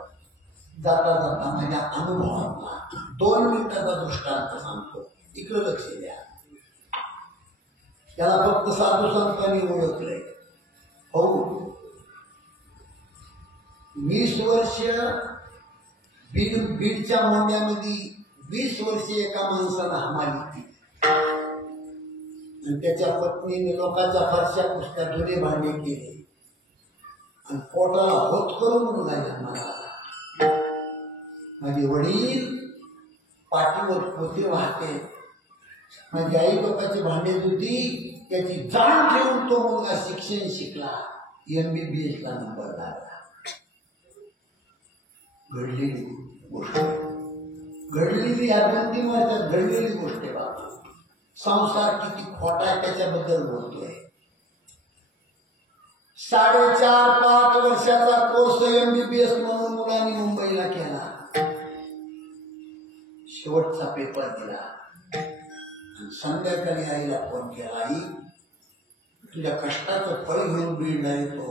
जाता जाता माझ्या अनुभवातला 2 मिनिटाचा दृष्टांत सांगतो. इकडं लक्ष द्या. त्याला फक्त साधू संतांनी ओळखलंय. हो 20 वर्ष बीडच्या मोंड्यामध्ये 20 वर्ष एका माणसाला हमाली केली. आणि त्याच्या पत्नीने लोकांच्या फरशा पुसत्या, धुणे भांडे केले आणि पोटाला होत करून मुलगा जन्माला. माझे वडील पाठीवर पोते वाहते. माझी आई बापाची भांडे धुती. त्याची जाण ठेवून तो मुलगा शिक्षण शिकला. MBBS ला नंबर लागला. घडलेली गोष्ट, घडलेली या 2-3 वर्षात घडलेली गोष्ट आहे बाबा. संसार किती खोटा आहे त्याच्याबद्दल बोलतोय. 4.5-5 वर्षाचा कोर्स MBBS म्हणून मुलांनी मुंबईला केला. शेवटचा पेपर दिला. संध्याकाळी आईला फोन केला. आई तुझ्या कष्टाचं फळ घेऊन बीडला येतो.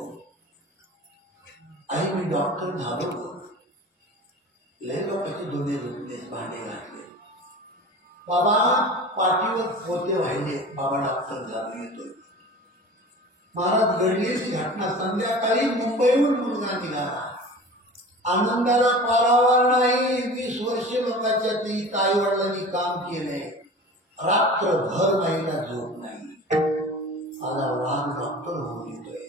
आई मी डॉक्टर झालो. लय लोकांचे धुणे धुतले, भांडे घातले. बाबा पाठीवर पोते वाहिले. बाबा डॉक्टर झालो येतोय. महाराज घडलीच घटना. संध्याकाळी मुंबईहून मुलगा निघाला. आनंदाला पारावार नाही. 20 वर्ष लोकांच्या ती आई वडिलांनी काम केलंय. रात्रभर बाईला झोप नाही. आला वाघ डॉक्टर होऊन येतोय.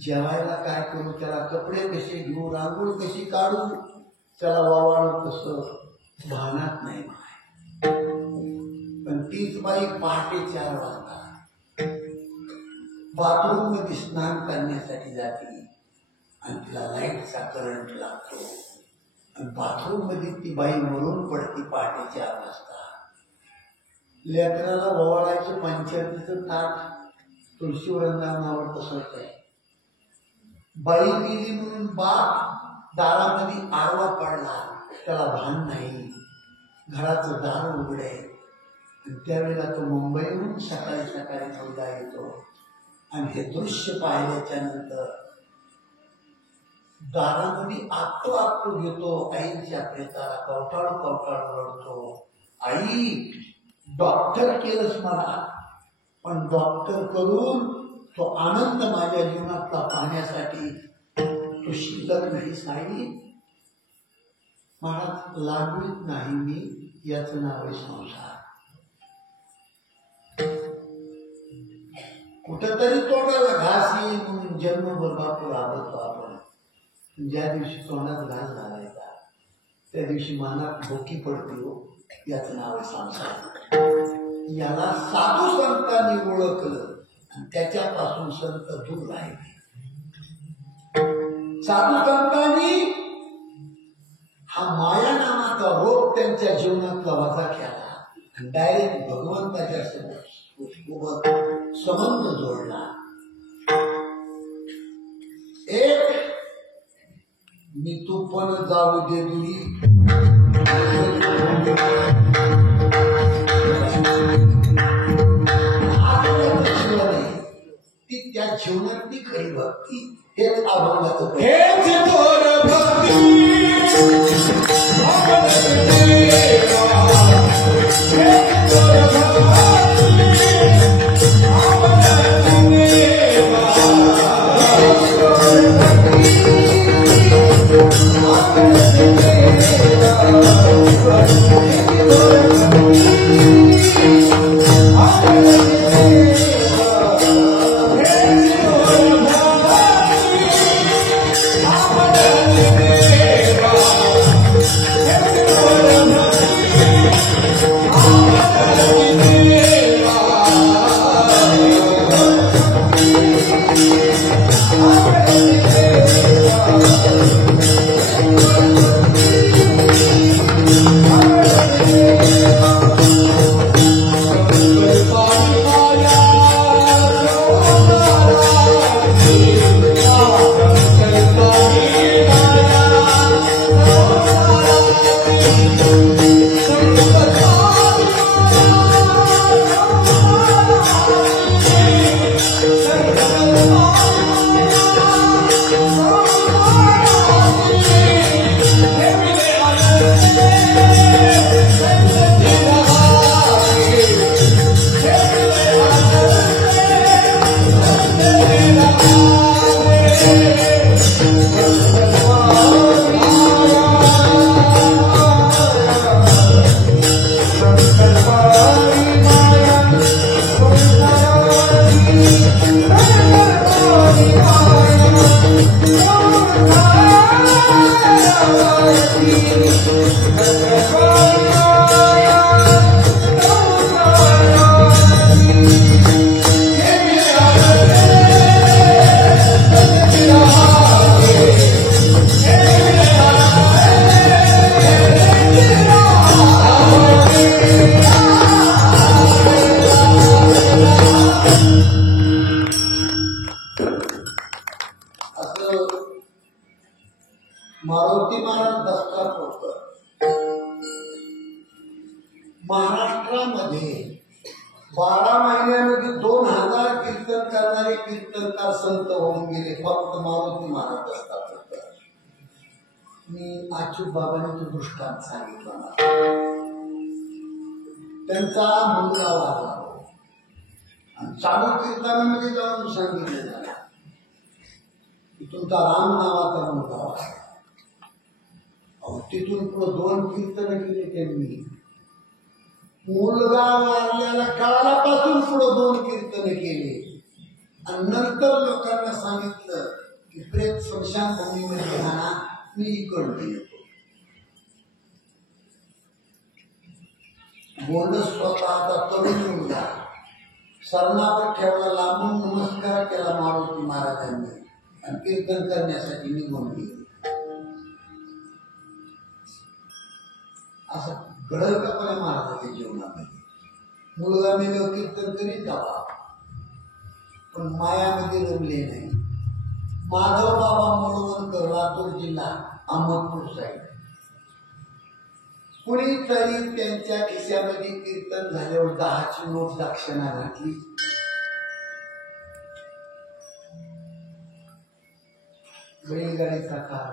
जेवायला काय करू, त्याला कपडे कसे घेऊ, रांगोळ कशी काढू, त्याला वावाळू कसं भानात नाही. पण तीच बाई पहाटे 4 वाजता बाथरूम मध्ये स्नान करण्यासाठी जाते आणि तिला लाईटचा करंट लागतो आणि बाथरूम मध्ये ती बाई मरून पडती पहाटे 4 वाजता. लेकराला ववाळायचं पंचायतीचं ताट तुळशीवरंगावर तसंच आहे. बाई गेली म्हणून बाप दारामध्ये आडवा पडला. त्याला भान नाही. घराचं दार उघडे. त्यावेळेला तो मुंबईहून सकाळी सकाळी मुलगा येतो आणि हे दृश्य पाहिल्याच्या नंतर दारामध्ये आत्तो आत्तो घेतो, आईच्या प्रेताला कवटाळ कवटाळ रडतो. आई, डॉक्टर केलंच मला, पण डॉक्टर करून तो आनंद माझ्या जीवनातला पाहण्यासाठी तो शिल्लक नाहीच. आई, मला लागलीच नाही मी, याचं नाव आहे संसार. कुठंतरी तोंडाला घास येईल म्हणून जन्मभर बापू राबतो आपण. ज्या दिवशी तोंडात घास घालायचा त्या दिवशी मनात भोकी पडते हो, याचं नाव आहे संसार. याला साधू संतांनी ओळखलं आणि त्याच्यापासून संत दूर राहिले. साधू संतांनी हा माया नामाचा रोग त्यांच्या जीवनातला वजा केला, डायरेक्ट भगवंताच्या सोबत संबंध जोडला. एक मी तू पण जाऊ दे दुरी, ती त्या जीवनातली खरी भक्ती, हेच अभंगाचं मारुती महाराज दसरा होत. महाराष्ट्रामध्ये 12 महिन्यामध्ये 2000 कीर्तन करणारे कीर्तनकार संत होऊन गेले, फक्त मारुती महाराज दसरा होत. मी अच्युत बाबांनी तो दृष्टांत सांगितला. त्यांचा मुलगा वारला आणि चालू कीर्तनामध्ये जाऊन सांगितलं झाला की तुमचा राम नावाचा मुलगा वारला. तिथून पुढे 2 कीर्तन केले त्यांनी. मुलगा वारल्याला काळापासून पुढे 2 कीर्तन केले आणि नंतर लोकांना सांगितलं की प्रेत स्मशान भूमीमध्ये राहणार, मी इकडे येतो. बोलत स्वतःचा तरुण मुलगा सरणावर ठेवला, लांबून नमस्कार केला मारुती महाराजांनी आणि कीर्तन करण्यासाठी निघून गेले. असं घडलं का पण महाराजांच्या जीवनामध्ये? मुलगा मेल्यावर कीर्तन करीत जावा, पण मायामध्ये रमले नाही. माधव बाबा मुळवणकर, लातूर जिल्हा, अहमदपूर साईड. कुणीतरी त्यांच्या खिशामध्ये कीर्तन झाल्यावर 10ची नोट दक्षिणा घातली. बैलगाडीचा काळ,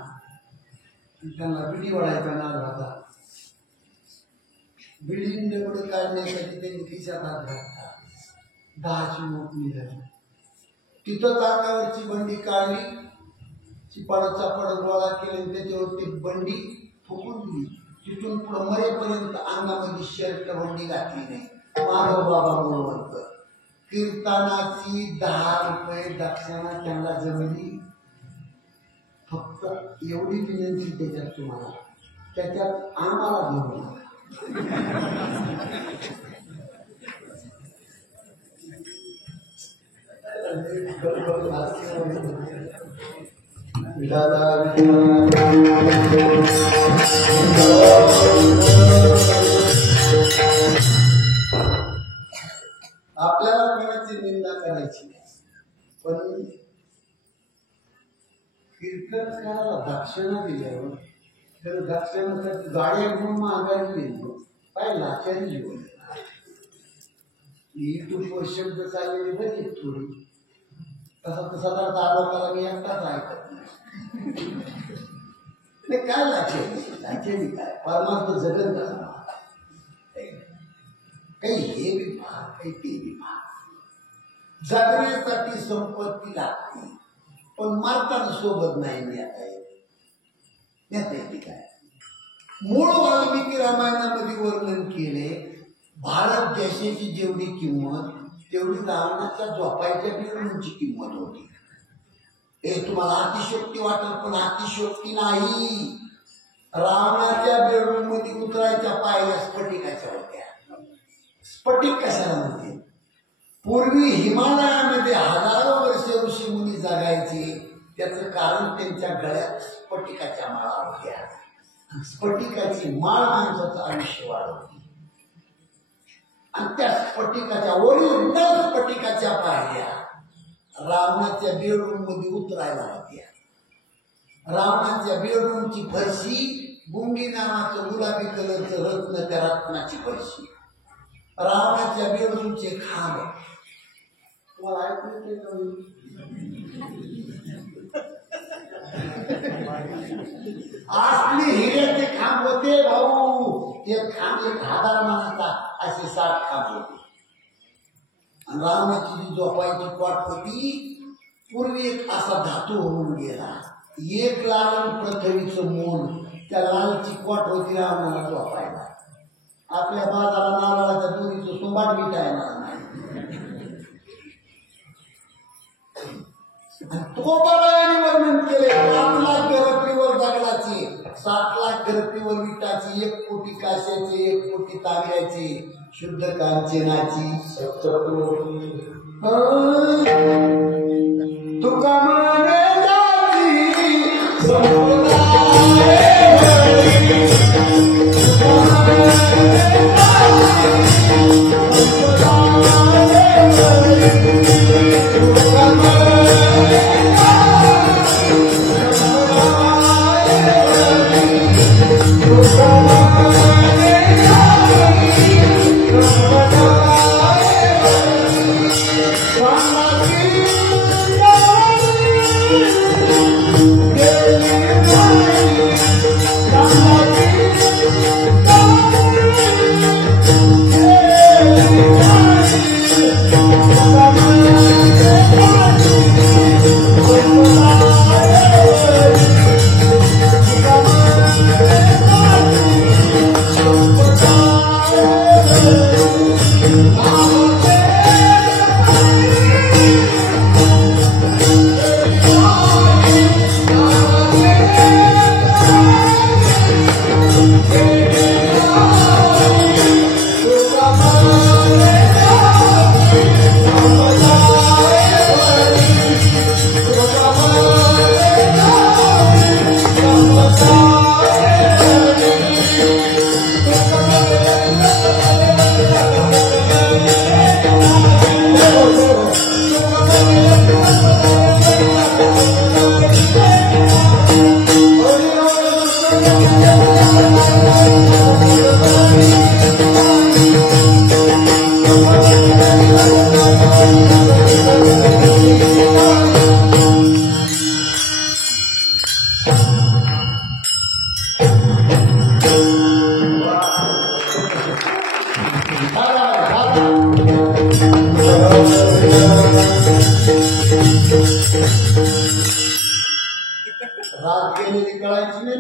त्यांना बिडी वळायचा नाद होता. बिडी दगड काढण्यासाठी त्यांनी खिशात हात घातला. 10ची नोट निघाली. तिथं अंगावरची बंडी काढली, चिपाडाचा पडत गोळा केले, त्याच्यावरती बंडी फुकून दिली. तिथून पुढे मरेपर्यंत अंगामध्ये शर्ट बंडी घातली नाही. माधव बाबा म्हणत कीर्तनाची 10 रुपये दक्षिणा त्यांना जमली. फक्त एवढी विनंती त्याच्यात तुम्हाला, त्याच्यात आम्हाला घेऊ नका. आपल्याला कोणाची निंदा करायची नाही, पण कीर्तनकाराला दक्षिणा दिल्यावर तर दक्षिणासाठी गाड्या घेऊन मागायला येतो. काय लाचारी जीवन युट्यूबवर शब्द चाललेले बघित थोडी, तसा तसा तर दावा करा मी एकटाच ऐकत नाही. काय लाचारी, लाचारी काय परमार्थ जगत काही हे विभाग, काही ते विभाग. जगण्यासाठी संपत्ती लागते, पण मारताना सोबत नाही नेता येते. काय मूळ वाल्मिकी रामायणामध्ये वर्णन केले. भारत देशाची जेवढी किंमत तेवढी रावणाच्या झोपायच्या बेडरूमची किंमत होती. हे तुम्हाला अतिशयोक्ती वाटत, पण अतिशयोक्ती नाही. रावणाच्या बेडरूम मध्ये उतरायच्या पायऱ्या स्फटिकाच्या होत्या. स्फटिक कशाला म्हणते? पूर्वी हिमालयामध्ये हजारो वर्ष ऋषी मुनी जगायचे. त्याचं कारण त्यांच्या गळ्यात स्फटिकाच्या माळा होत्या. स्फटिकाची माळ माणसाचं आयुष्य वाढवते. आणि त्या स्फटिकाच्या ओरिजिनल स्फटिकाच्या पायऱ्या रावणाच्या बेडरूम मध्ये उतरायला होत्या. रावणाच्या बेडरूमची फरशी गुंगी नावाचं गुलाबी कलरचं रत्न, त्या रत्नाची फरशी. रावणाच्या बेडरूमचे खांब तुम्हाला ऐकून असली हिऱ्याचे खांब होते भाऊ. एक खांब 1000 मानाचा, असे 7 खांब होते. आणि रावणाची जी झोपायची कॉट होती, पूर्वी एक असा धातू होऊन गेला. 1 लाल पृथ्वीचं मूल, त्या लालची कॉट होती रावणाला झोपायला. आपल्या बाजारा नारळाच्या दोरीचं सुंबाट विटायला नाही. आणि तो बराने वर्णन केले. 7 लाख गरपीवर दगडाचे, 7 लाख गरपीवर विटाची, 1 कोटी काश्याचे, 1 कोटी तांब्याचे, शुद्ध कांचनाची तुका माने Come on.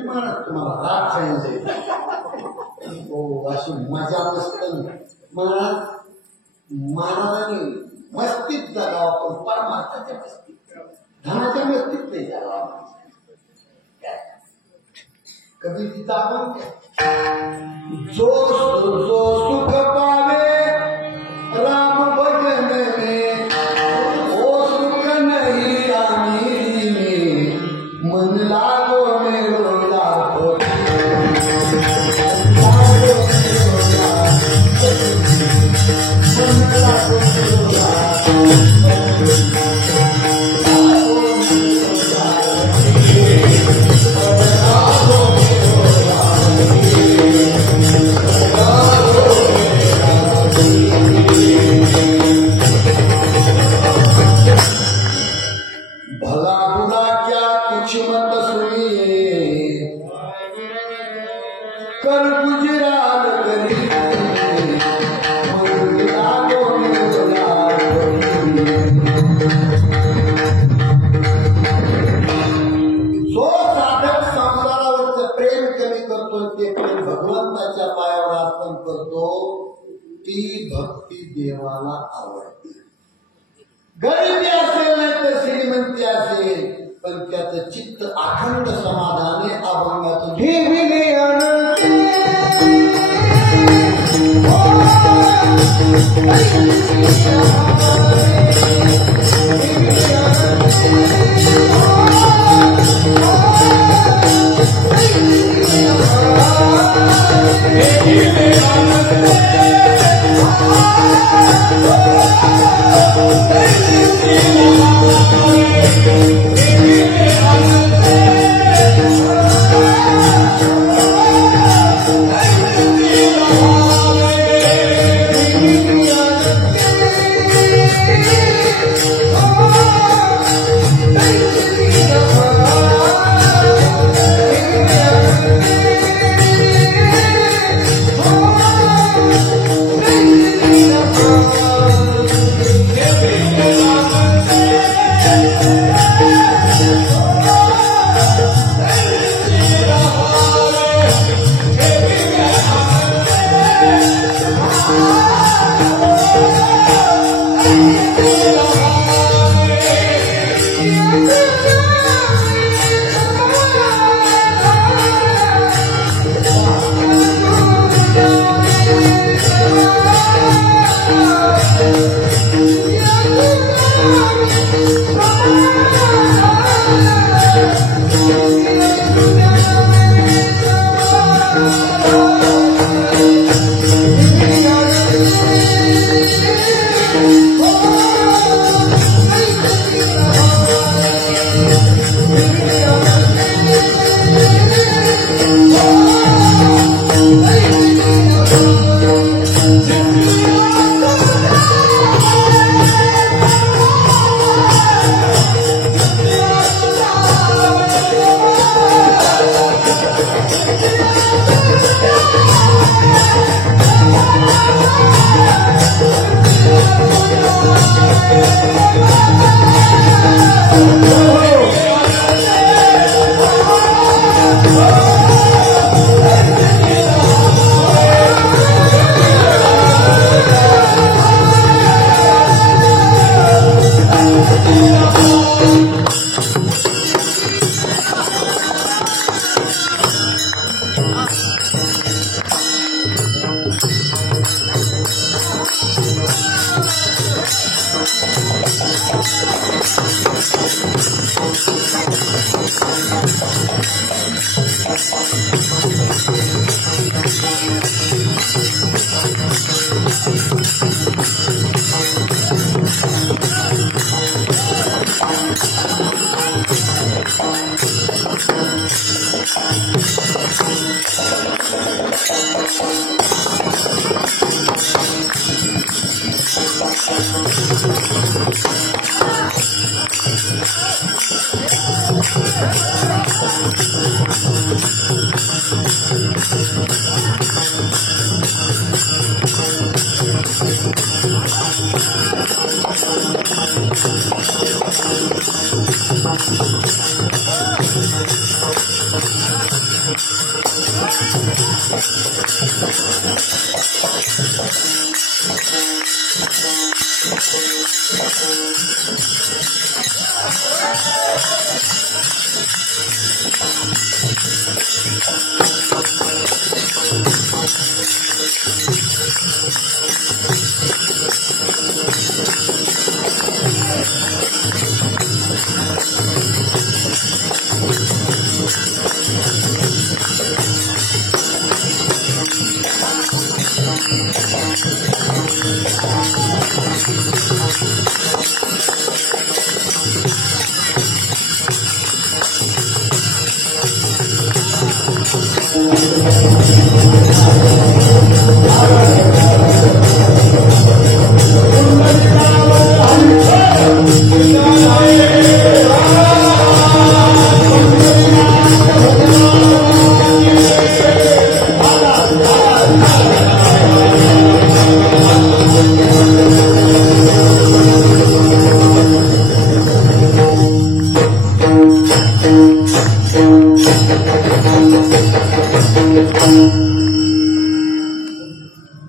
म्हणा तुम्हाला राग सांगितले हो अशी मजा मस्त म्हणा महाराजांनी मस्तीत जगावा पण परमार्थाच्या मस्तीत धनाच्या मस्तीत नाही जगावा कधी तिथं आपण जो जो सुख पावे राम भजन में ओ सुख नहीं आनी मन लागो मेरो लागो देवाला आवडते गरिबी असेल नाही तर श्रीमंती असेल पण त्याचं चित्त अखंड समाधाने अभंगाचं घेविले आणते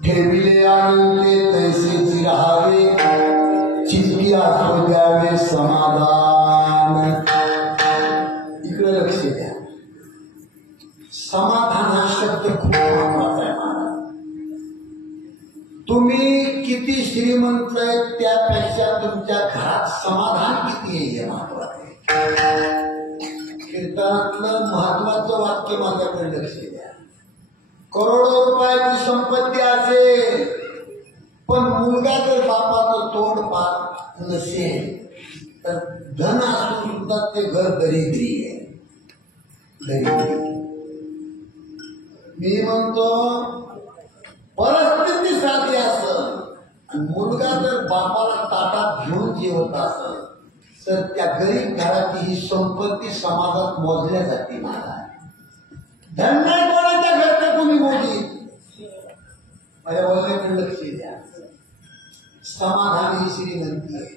ठेविले आणून तैसेची राहावे चित्ती आठव द्यावे समाधान. इकडे लक्ष द्या. समाधान हा शब्द खूप महत्वाचा आहे मला. तुम्ही किती श्रीमंत आहे त्यापेक्षा तुमच्या घरात समाधान किती आहे हे महत्वाचं आहे. कीर्तनातलं महत्वाचं वाक्य माझ्याकडे लक्ष द्या. करोडो रुपयाची संपत्ती असेल पण मुलगा जर बापाचं तोंड पाहत नसेल तर धन असून सुद्धा ते घर दरिद्री आहे. दरिद्री. मी म्हणतो परिस्थिती साधी असेल आणि मुलगा जर बापाला ताटात घेऊन जेवत असेल तर त्या गरीब घराची ही संपत्ती समाजात मोजल्या जाते. मला धन नाही कोणाच्या घरचं कोणी मोजी. माझ्या वडिलांकडे लक्ष द्या. समाधान ही श्रीमंती आहे.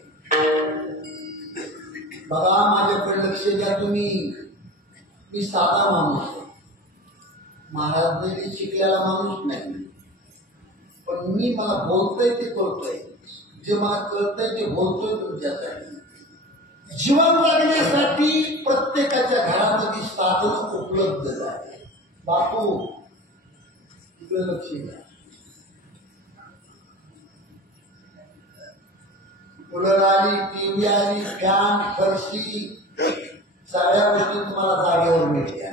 बघा माझ्याकडे लक्ष द्या तुम्ही. मी साधा माणूस आहे. महाराज जरी शिकलेला माणूस नाही पण मी मला बोलतोय ते करतोय. जे मला कळतंय ते बोलतोय तुमच्यासाठी. जीवन जगण्यासाठी प्रत्येकाच्या घरामध्ये साधन उपलब्ध झाले. बापू इकडे लक्ष द्या. कूलर आली, टीव्ही आली, फॅन, फरशी सगळ्या गोष्टी तुम्हाला जागेवर मिळत्या.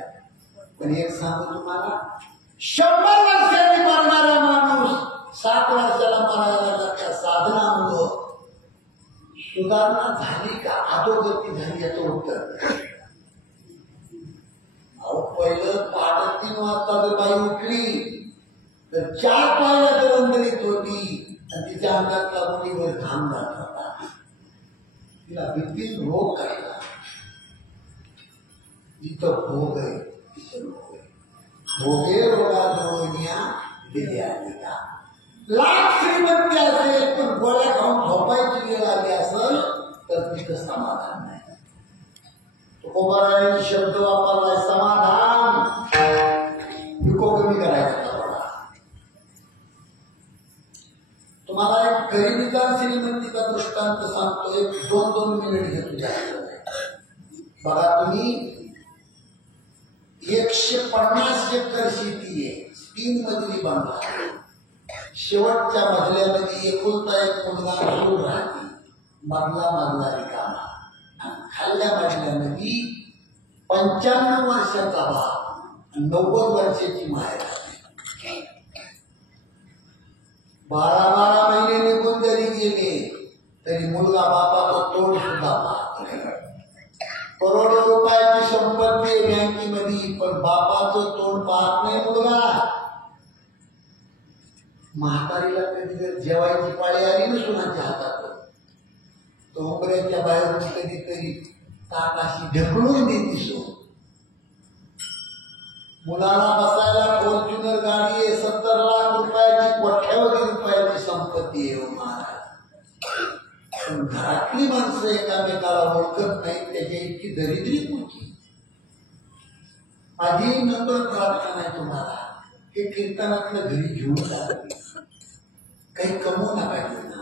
पण एक सांगू तुम्हाला 100 वर्षांनी मरणारा माणूस 7 वर्षाला मरायला त्या साधनामुळं सुधारणा झाली का अधोगती झाली याचं उत्तर. अहो पहिलं 3:30 वाजता जर बाई उठली तर 4 पायला जर अंधळीत होती आणि तिच्या अंगातला मुलीवर घाम जात होता. तिला विपिन रोग काढला. जिथं भोग आहे तिथं रोग आहे. भोगे रोगा द्रोहिण्या दिल्या दिला. लाख श्रीमंती असेल पण गोळ्या खाऊन झोपायची वेळ आली असेल तर तिथं समाधान नाही. तुकोबारायांनी शब्द वापरलाय समाधान. विको कमी करायचा. तुम्हाला एक गरिबीचा श्रीमंतीचा दृष्टांत सांगतो. एक 2-2 मिनिट घेतो. बघा तुम्ही 150 एकर शेती आहे. 3 मजली बांधला. शेवटच्या मजल्यामध्ये एकुलता एक मुलगा सूर राहते. मधला रिकामा. खाल्ल्या मजल्यामध्ये 95 वर्षाचा बाप 90 वर्षाची माय. 12 महिने निघून जरी गेले तरी मुलगा बापाचं तोंड सुद्धा पाहत. करोडो रुपयाची संपत्ती आहे बँकेमध्ये पण बापाचं तोंड पाहत नाही मुलगा. म्हातारीला कधी जर जेवायची पाळी आली ना सुनाच्या हातात तो उंबऱ्याच्या बाहेरची कधीतरी ताटाशी ढकलून देते सो. मुलाला बसायला फॉर्च्युनर गाडी आहे. 70 लाख रुपयाची कोट्यावधी रुपयाची संपत्ती आहे महाराज. पण घरातली माणसं एकामेकाला ओळखत नाही. त्याच्या इतकी दरिद्री कुठची. माझी नंतर प्रार्थना आहे तुम्हाला. हे कीर्तनातलं घरी घेऊन जात काही कमवू नका ना,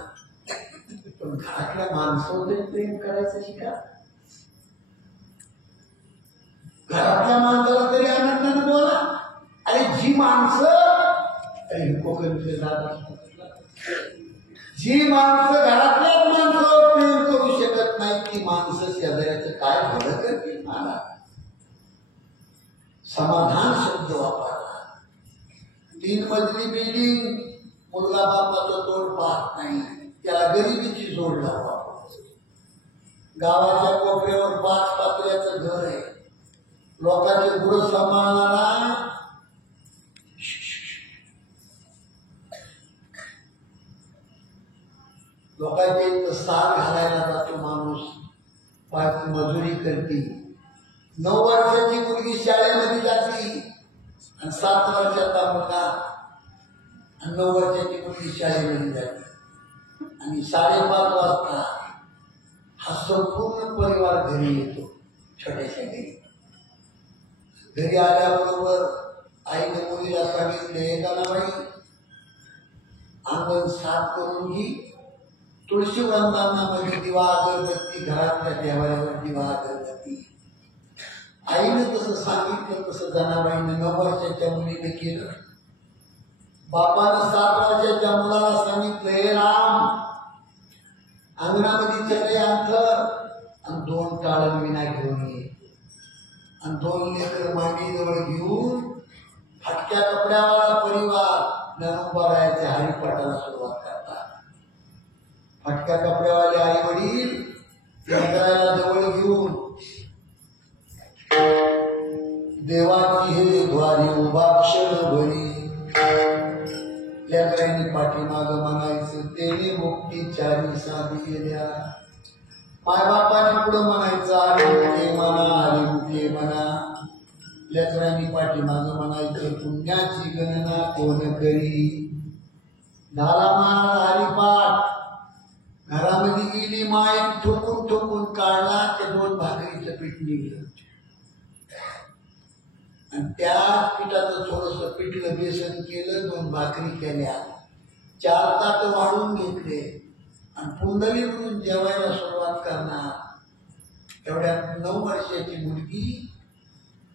पण घरातल्या माणसावर प्रेम करायचं शिका. घरातल्या माणसाला तरी आनंदाने बोला. अरे जी माणसं जी माणसं घरातल्याच माणसावर प्रेम करू शकत नाही ती माणसं शेजाऱ्याचं काय भलं करतील. मला समाधान शब्द वापरला. 3 मजली बिल्डिंग, मुलगा बापाचं तोड पाहत नाही, त्याला गरिबीची जोड लावा. गावाच्या कोपऱ्यावर 5 पातळ्याचं घर आहे, लोकांचे गुरु सांभाळणारा लोकांच्या इथं साल घालायला जातो माणूस, मजुरी करते. 9 वर्षाची मुलगी शाळेमध्ये जाती आणि 7 वर्षाचा मुलगा आणि 9 वर्षाची मुलगी शाळेमध्ये जाते. आणि 5:30 वाजता हा संपूर्ण परिवार घरी येतो. छोट्याशा घरी आल्याबरोबर आईने मुलीला सांगितले, "गानाबाई, अंगण साफ करून घे, तुळशी वृंदावनामध्ये दिवा अगरबत्ती, घरातल्या देवाऱ्यावर दिवा अगरबत्ती." आईने तसं सांगितलं तसं जनाबाईने 9 वर्षाच्या मुलीने केलं. बापानं 7 वर्षाच्या मुलाला सांगितलं, "हे राम, अंगणामध्ये चटई अंतर आणि 2 काळण विना घेऊन ये आणि 2 लेकर मांडीजवळ घेऊन फाटक्या कपड्यावाला परिवार ज्ञानोबारायाच्या हरिपाठाला सुरुवात करतात. फाटक्या कपड्यावाले आई वडील लेकराला जवळ घेऊन देवाची हे द्वारी उभा क्षणभरी लेकरांनी पाठीमाग म्हणायचं, "तेने मुक्ती 4 साधी गेल्या." मायबापाने पुढं म्हणायचं, "अरे मुखे म्हणा, अरे मुखे म्हणा." लेकरांनी पाठीमाग म्हणायचं, "पुण्याची गणना कोण करी." झाला महाराज हरिपाठ. घरामध्ये गेली माय, ठोकून ठोकून काढला, ते 2 भाकरीचं पीठ निघलं आणि त्या पिठाचं थोडस पिठलं बेसन केलं, 2 भाकरी केल्या, 4 ताट वाढून घेतले आणि पुंडली म्हणून जेवायला सुरुवात करणार. एवढ्यात 9 वर्षाची मुलगी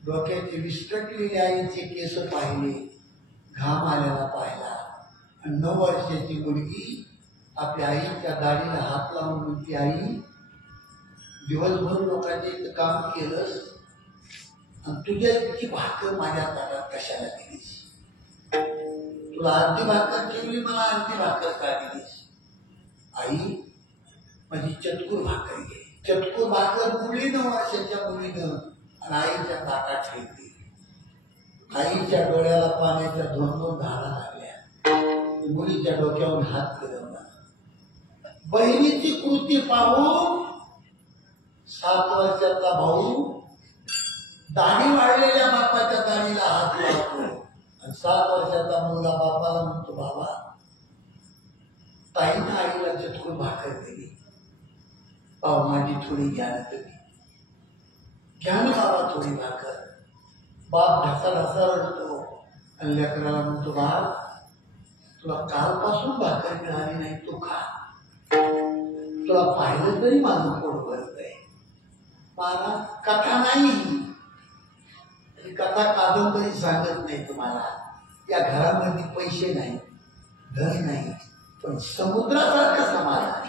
डोक्याचे विस्कटलेले आईचे केस पाहिले, घाम आलेला पाहिला आणि 9 वर्षाची मुलगी आपल्या आईच्या दाढीला हात लावून म्हणते, "आई, दिवसभर लोकांचे इथं काम केलंस आणि तुझ्या इतकी भाकर माझ्या ताटात कशाला दिलीस? तुला अर्धी भाकर ठेवली, मला अर्धी भाकर का दिलीस?" "आई, माझी चतकूर भाकर घे." चतकूर भाकर मुली 9 वर्षाच्या मुलीनं आणि आईच्या ताटात ठेवली. आईच्या डोळ्याला पाण्याच्या 2-2 धारा लागल्या. मुलीच्या डोक्यावरून हात फिरवला. बहिणीची कृती पाहून 7 वर्षाचा भाऊ दाढी वाढलेल्या बापाच्या दाढीला हात लावतो आणि 7 वर्षाचा मुलगा बापाला म्हणतो, "बाबा, ताईनं आईला चतकूर भाकर दिली, पाव माझी थोडी घ्या ना, तरी घ्या ना बाबा थोडी भाकर." बाप ढसा ढसा रडतो आणि लेकराला म्हणतो, "बाप, तुला कालपासून भाकर मिळाली नाही, तू खा. तुला पाहिलं तरी माझं पोट भरतंय." मला कथा नाही, कथा कादंबरी सांगत नाही तुम्हाला. या घरामध्ये पैसे नाही, धन नाही, पण समुद्रासारखं समाधान.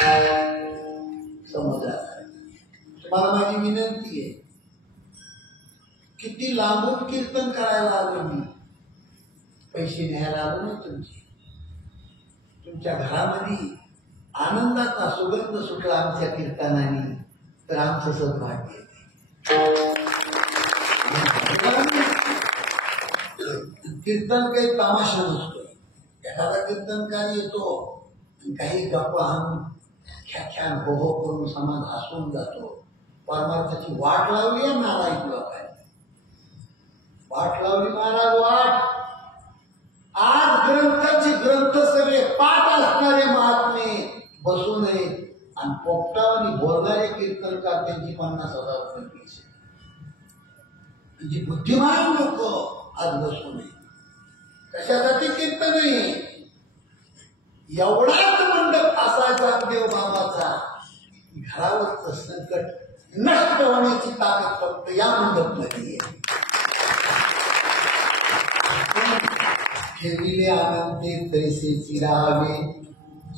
समुद्रासारखं. तुम्हाला माझी विनंती आहे, किती लांबून कीर्तन करायला आलो मी, पैसे न्यायला आलो नाही तुमचे. तुमच्या घरामध्ये आनंदाचा सुगंध सुटला आमच्या कीर्तनाने तर आमचं सद्भाग्य येते. कीर्तन काही तमाशा नसतो. एखादा कीर्तनकार येतो काही गप्पा आणून ख्याख्यान हो हो करून समाज हसून जातो. परमार्थाची वाट लावली आहे नारायण लोकांनी, वाट लावली महाराज वाट. आज ग्रंथ सगळे पाठ असणारे महात्मे बसू नये आणि पोपटावानी बोलणारे कीर्तनकार त्यांची 50,000 रुपये फीस. म्हणजे बुद्धिमान लोक आज बसू नये. कशासाठी केलं नाही. एवढाच मंडप असायचा देव बाबाचा. घरावरचं संकट नष्ट होण्याची ताकद फक्त या मंडप मध्ये. ठेविले आनंदे तैसे चिरावे,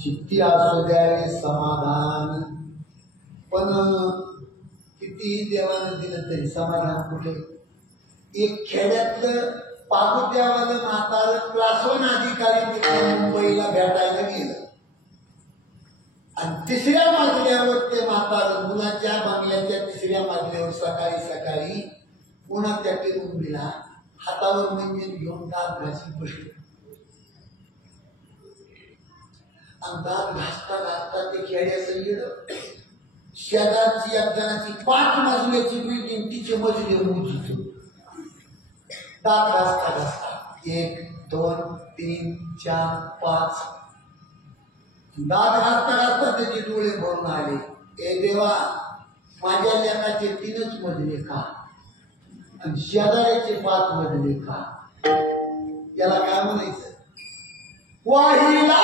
चित्ती असू द्यावे समाधान. पण कितीही देवानं दिलं तरी समाधान कुठे. एक खेड्यातलं पागुट्यावालं म्हातारं क्लास 1 अधिकारी मुंबईला भेटायला गेलं आणि 3ऱ्या मजल्यावर ते म्हातारं मुलाच्या बंगल्याच्या 3ऱ्या मजल्यावर सकाळी सकाळी पुन्हा त्या टेकून दिला. हातावर म्हणजे घेऊन दात घासी बसले आणि दात घासता घासता ते खेड्याचं गेलं. शेजारची एक जणाची 5 मजल्याची बिल्डिंग, तिचे मजले उंच. दात घासता घासता 1 2 3 4 5 दात घासता घासता त्याचे डोळे भरून आले. ए देवा, माझ्या लेकाचे 3च मजले का आणि शेजाऱ्याचे 5 मजले का. याला काय म्हणायचं. वाहिला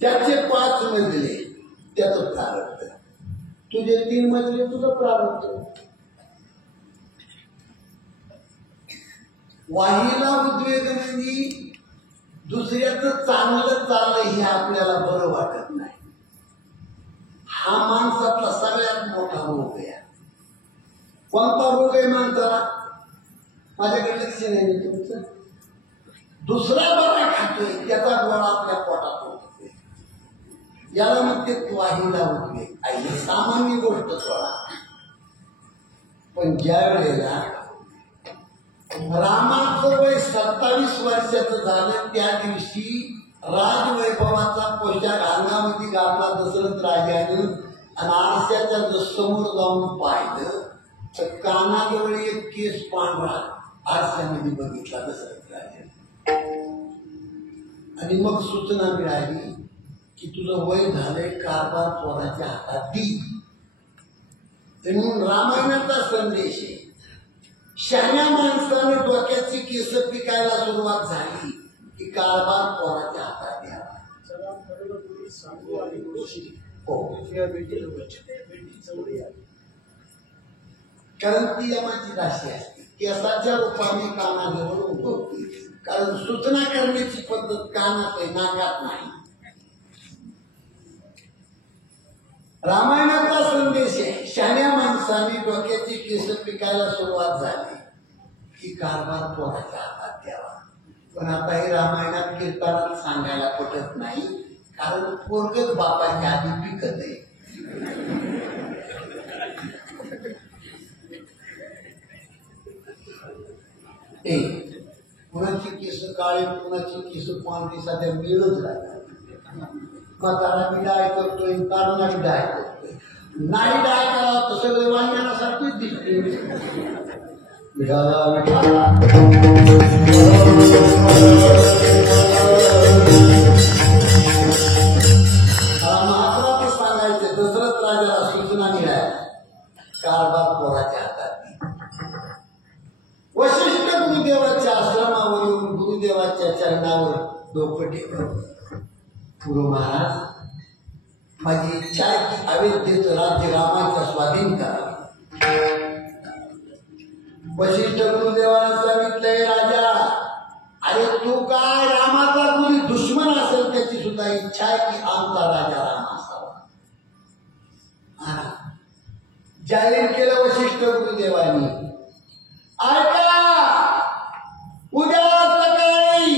त्याचे 5 मजले त्याचं प्रारब्ध, तुझे 3 मजले तुझं प्रारब्ध. वाहिला उद्वेग म्हणजे दुसऱ्याचं चांगलं चाललं हे आपल्याला बरं वाटत नाही. हा माणसाचा सगळ्यात मोठा रोग आहे. कोणता रोग आहे माणसाला. माझ्याकडे लक्ष नाही तुमचं. दुसरा बरा खातोय त्याचा गोळा आपल्या पोटात होतोय, याला म्हणते वाहिला उद्वेग. आई सामान्य गोष्ट सोडा, पण ज्या वेळेला रामाचं वय 27 वर्षाचं झालं त्या दिवशी राजवैभवाचा पोशाख अंगामध्ये घातला दशरथ राजाने आणि आरशाच्या समोर जाऊन पाहिलं तर कानाजवळ एक केस पांढरा आरशामध्ये बघितला दशरथ राजाने. आणि मग सूचना मिळाली की तुझं वय झालंय, कारभार पोराच्या हातात दी. म्हणून रामायणाचा संदेश आहे. शहाण्या माणसाने डोक्याची केस पिकायला सुरुवात झाली की कारभार पोराच्या हातात द्यावा. कारण ती यमाची राशी असते. केसाच्या रूपाने कानाजवळ उगवते. कारण सूचना करण्याची पद्धत कानात आहे, नाकात नाही. रामायणाचा संदेश आहे. शहाण्या माणसाने डोक्याची केस पिकायला सुरुवात झाली की कारभार पोराच्या हातात द्यावा. पण आता हे रामायणात कीर्तनात सांगायला पटत नाही, कारण पोरगच बापाच्या आधी पिकत आहे. कुणाची केस काळे, कुणाची केस पांढरी, सध्या मिळच राहतात. म्हातारा बी डाय करतोय, तारुणा बी डाय करतोय. नाही डाय करा तर सगळे वांग्यासारखीच दिसते. महाराज सांगायचे दशरथ राजाला सूचना मिळाल्या, कारभार पोराच्या हातात. वशिष्ठ गुरुदेवाच्या आश्रमावर येऊन गुरुदेवाच्या चरणावर डोकं टेकवलं. गुरु महाराज, माझी इच्छा आहे की अयोध्येचं राज्य रामाच्या स्वाधीन करावे. वशिष्ठ गुरुदेवाला सांगितलंय, राजा अरे तू काय रामाचा कोणी दुश्मन असेल त्याची सुद्धा इच्छा आहे की आमचा राजा राम असावा. जाहीर केलं वशिष्ठ गुरुदेवांनी, ऐका उद्या सकाळी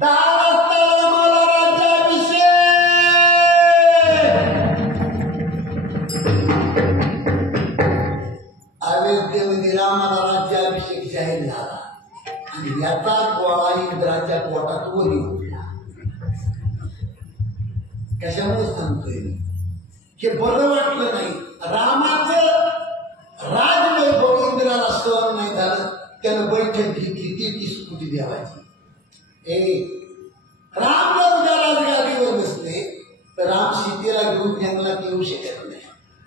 10 वाजता मला राज्याभिषेक. अयोध्येमध्ये रामाला राज्याभिषेक जाहीर झाला आणि याचा गोळा इंद्राच्या पोटात वरी उठला. कशामुळे सांगतोय हे बरं वाटलं नाही. रामाचं राजवैभव इंद्राला सहन नाही झालं, त्यानं बैठक घेतली 33 कोटी देवाची. राम जर उद्या राजगादीवर बसले तर राम सीतेला घेऊन जंगलात येऊ शकत नाही.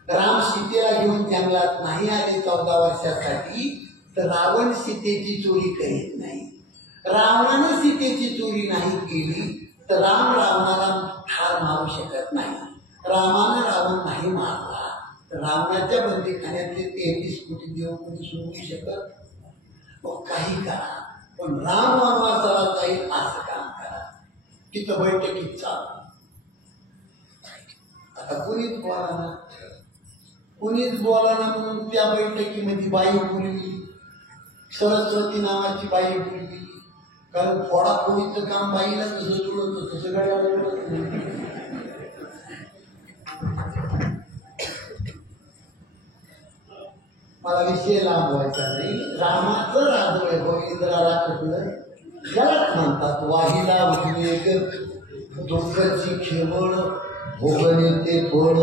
राम सीतेला घेऊन जंगलात नाही आले 14 वर्षासाठी तर रावण सीतेची चोरी करीत नाही. रावणाने सीतेची चोरी नाही केली तर राम रावणाला ठार मारू शकत नाही. रामानं रावण नाही मारला तर रावणाच्या बंदीखान्यातले 33 कोटी देव कोणी सोडू शकत. काही करा पण राम वनवासाला जाईल असं काम करा. तिथं बैठकीत चालू. आता कुणीच बोलाना म्हणून त्या बैठकीमध्ये बाई बोलली, सरस्वती नावाची बाई बोलली. कारण फोडाफोडीचं काम बाईला कसं जुळत तसं गाड्या. मला विषय लांबवायचा नाही. रामाचं राजवैभव इंद्राला कुठलं जगात म्हणतात. वाहिला उद्वेग दुःखाची खेवळ भोगणे ते फळ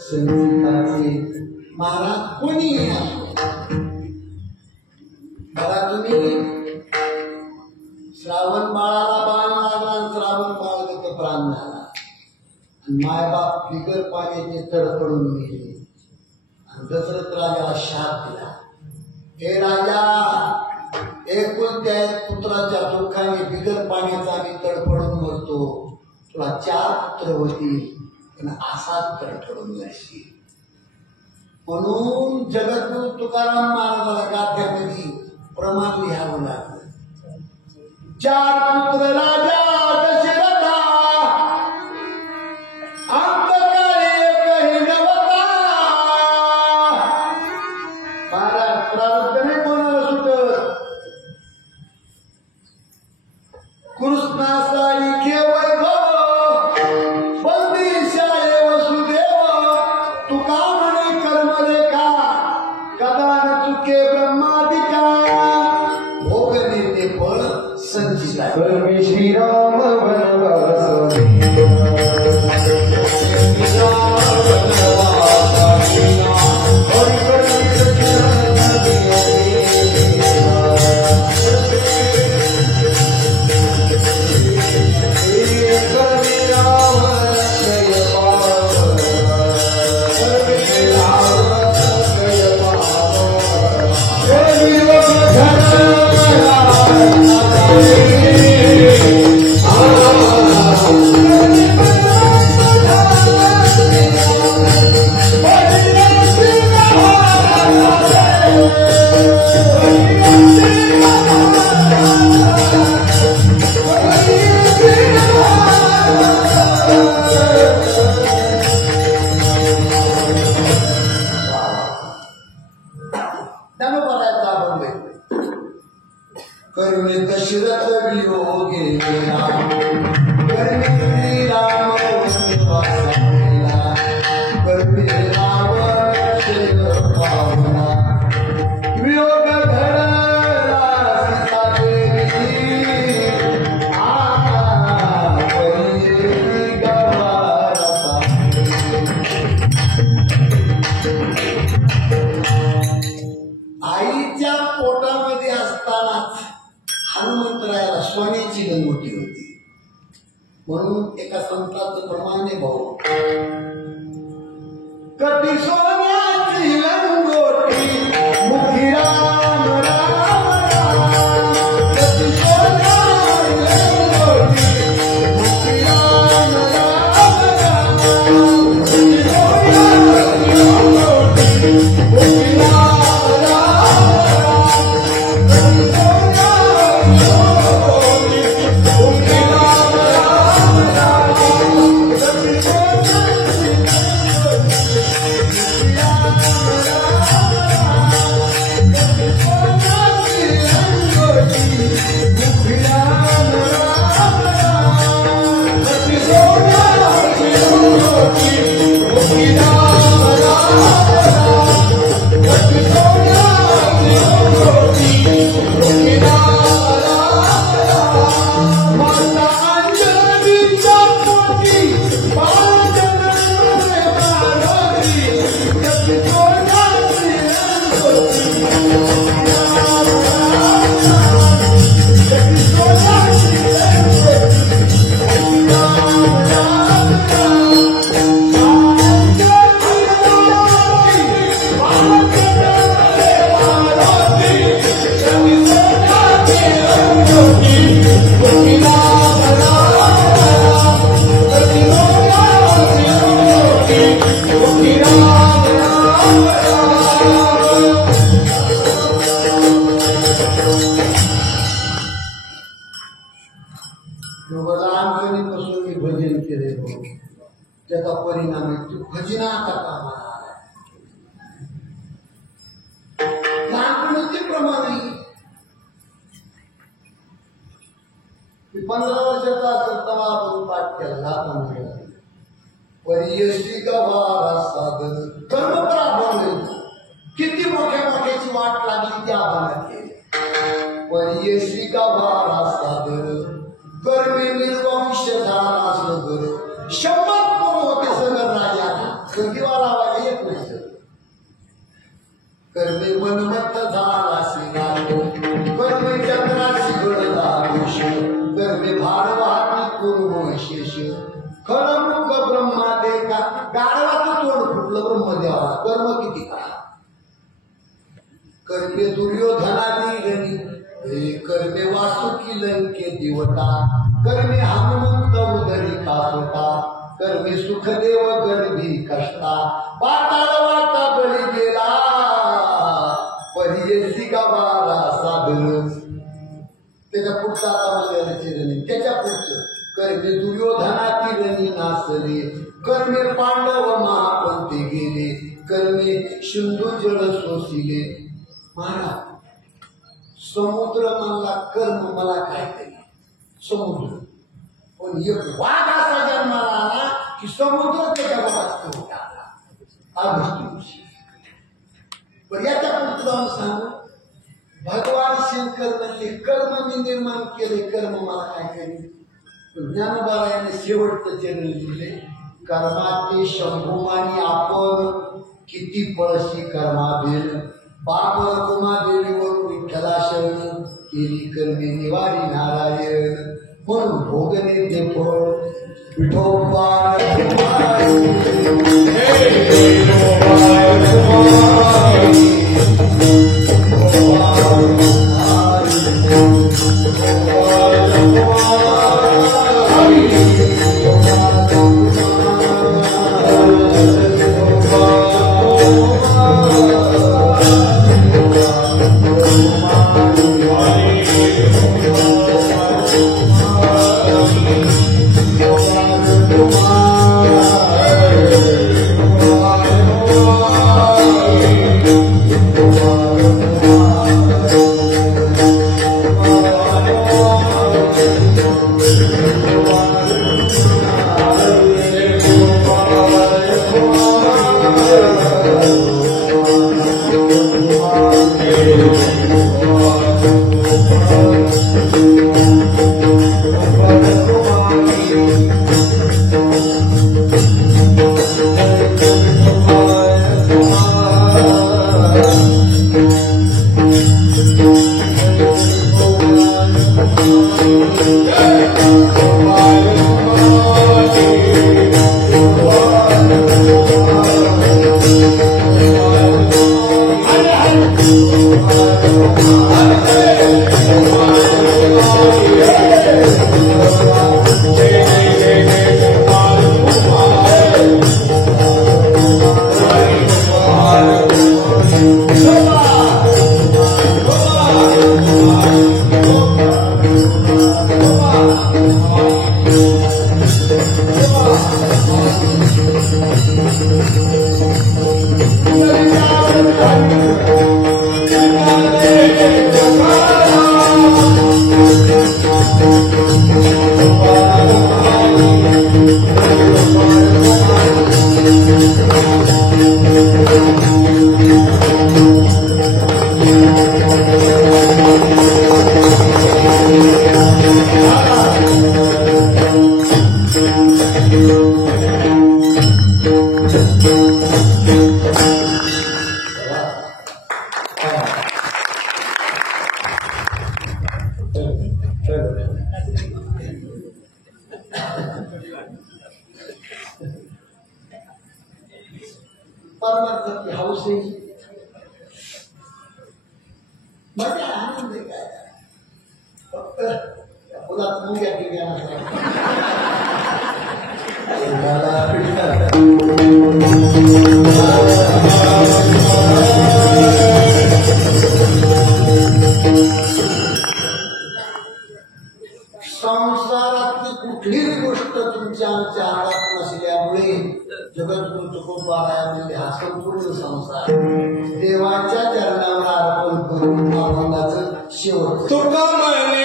संगीताचे. महाराज कोणी बघा तुम्ही, श्रावण बाळाला बाण लागला आणि श्रावण बाळ गत प्राण झाला. मायबाप बिगर पाण्याचे तडफडून गेले. दशरथ राजाला शाप दिला, हे राजा एकुलत्या पुत्राच्या दुःखाने बिगर पाण्याचा आम्ही तडफडून मरतो. तुला 4 पुत्र होतील पण असाच तडफडून मरशील. म्हणून जगद्गुरु तुकाराम महाराजाला गाथ्यामध्ये प्रमाण लिहावं लागलं. 4 पुत्र राजा दशरथा अंतकाळी काही नवता. प्रारब्ध नाही कोणाला सुटत. कृष्णासारी केवळ बंदी शाळे वसुदेव. तुका म्हणे कर्म लेखा कदा न चुके ब्रह्मादिका. भोग नेते फळ संचिता. श्रीराम. आईच्या पोटामध्ये असतानाच हनुमंतरायाला सोन्याची लंगोटी होती. म्हणून एका संताचं प्रमाण आहे भाऊ, कधी सोन्याची लंगोटी मुखी राम राम राम, कधी सोन्याची लंगोटी मुखी राम राम राम, कधी सोन्याची लंगोटी मुखी राम लहानपणीपासून मी भजन केले, त्याचा परिणाम आहे तू भजनाचा कामाला आलाय. लहानपणीचे प्रमाण आहे. 15 वर्षाचा असेल तेव्हा आपण पाठ केला. परियशी गवारा साधन कर्मपराभव, किती मोठ्या मोठ्याची वाट लागली त्या आव्हानात केली. परियशी गवारा साधन कर्मे निर्वंश झाला सगर, शंभर कोण होते सगर राजा गंगीवाला वाला येत नाही. कर्मे मनमत्त झाला श्रीनाथ, कर्मे चंद्राशी घडला दोष, कर्मे भारवाती पूर्व शेष, खरमुख ब्रह्मा देखा. गाढवाचं तोंड फुटलं ब्रह्मदेवाला. कर्म किती का. कर्मे दुर्योधनाली गणी, कर्मे वासुकी लंके दिवता, कर्मे हनुमंत उदरी कासोता, कर्मे सुखदेव गर्भी कष्टा, पाताळ वाटा बळी गेला, परियसी गावाला साधन. त्याच्या पुढचा त्याच्या पुढचं कर्मे दुर्योधनाती रणी नासले, कर्मे पांडव महापंथी गेले, कर्मे सिंधू जल सोसिले. महाराज समुद्र म्हणला कर्म मला काय केले समुद्र, पण एक वाघ असा जन्माला आला की समुद्र त्याच्या वाघात करून टाकला. पण याच्या पुढचं सांगू, भगवान शंकर म्हणले कर्म मी निर्माण केले, कर्म मला काय केले. ज्ञानोबा याने शेवटचं चरण लिहिले, कर्माचे शंभुमानी आपण किती पळशी कर्माबेल, बाबर उमादेवीवर विठ्ठला शरण केली कर्मे निवारी नारायण, म्हणून भोगने ते फळ विठोबा. परमार्थाची हौस आहे मजा आनंद आहे काय फक्त फुलात मुंग्या टिंग्या संसारातली कुठलीही गोष्ट तुमच्या आमच्या हातात नसल्यामुळे जगद्गुरु तुकोबारायामध्ये हा संपूर्ण संसार देवाच्या चरणावर अर्पण करून मानवाचं शेवट तुका म्हणे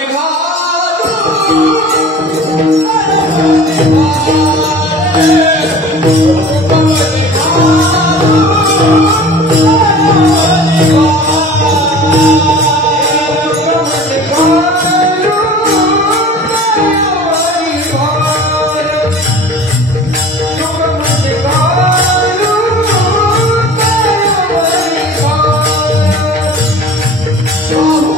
Oh,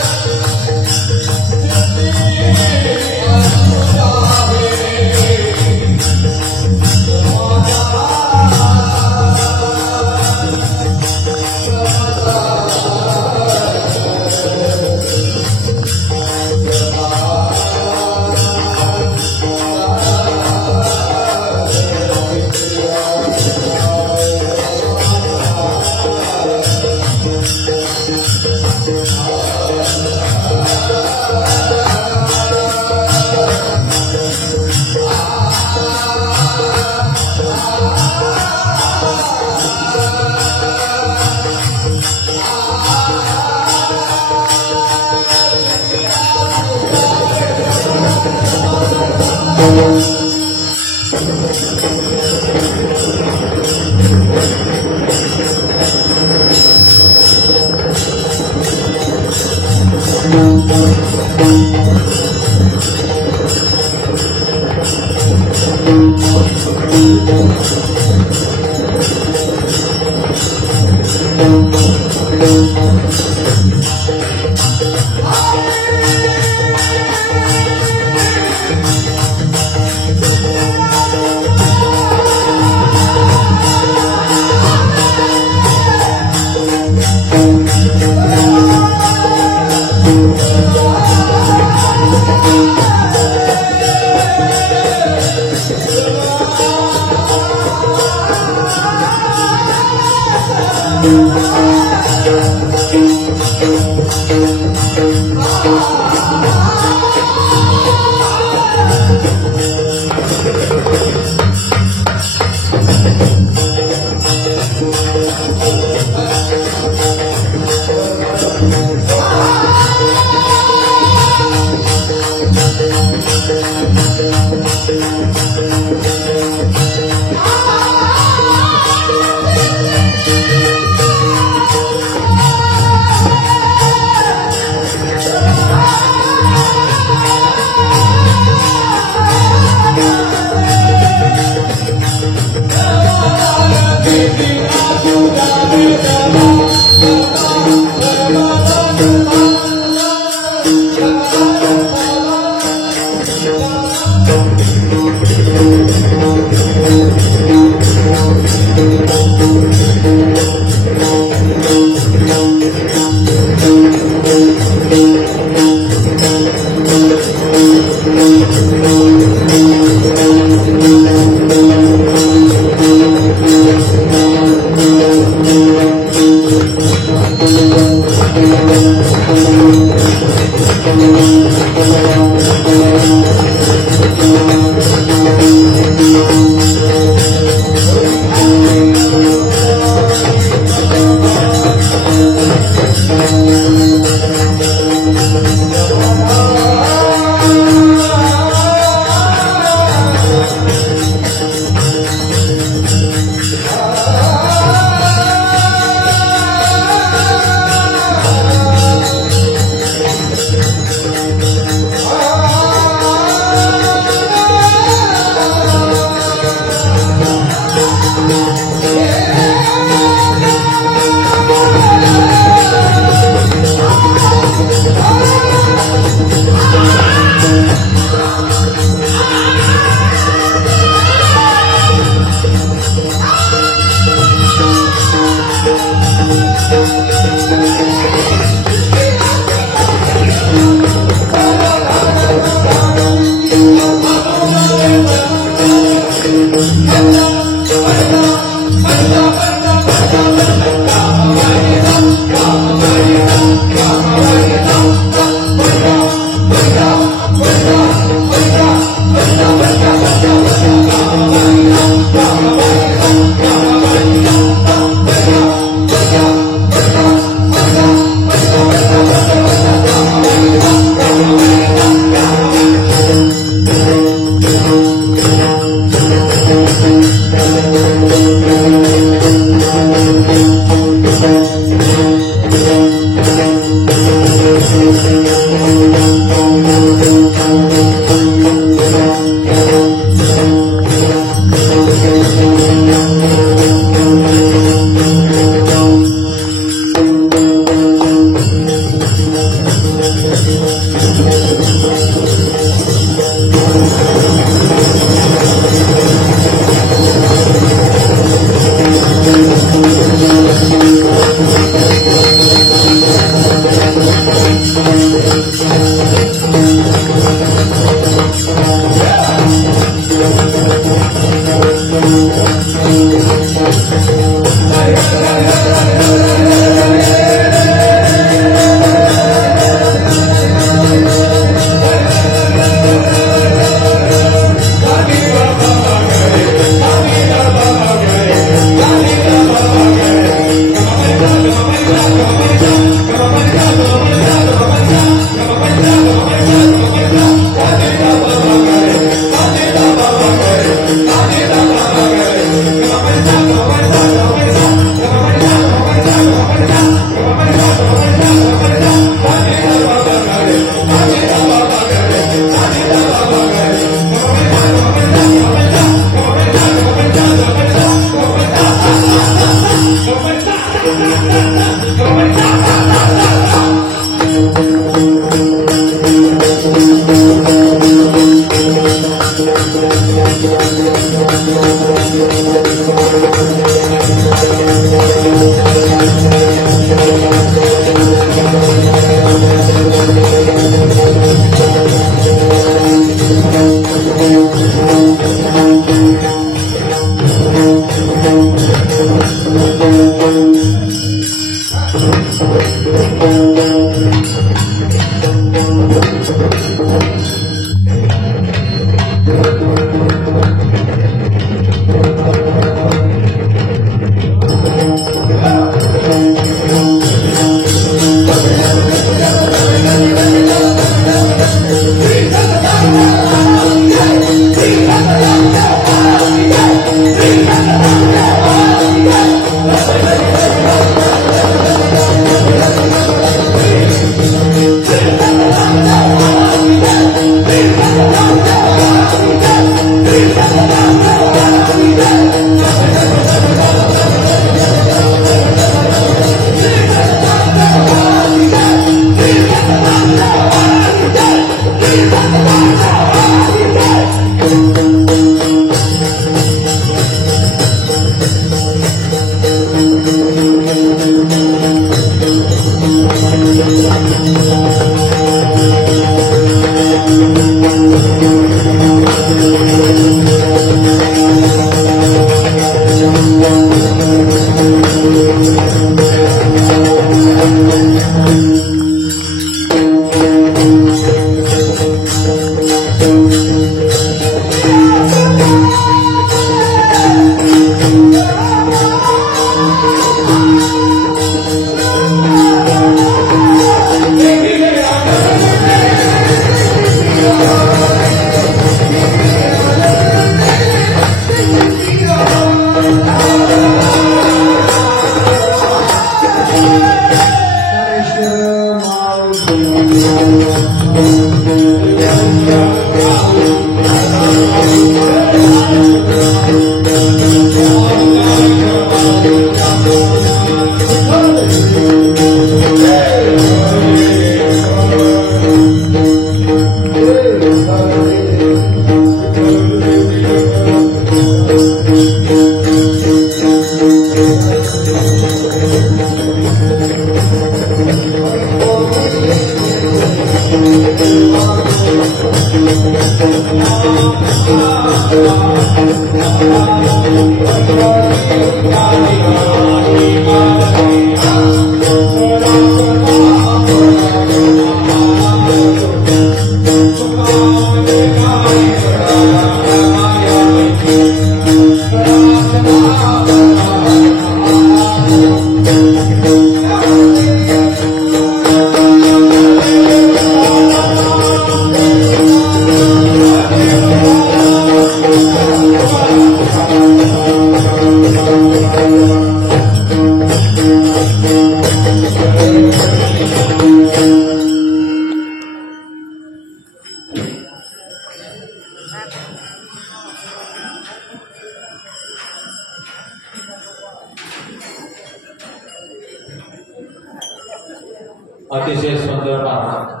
अतिशय सुंदर भावना.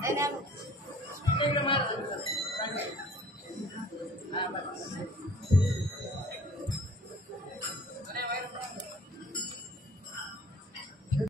नाही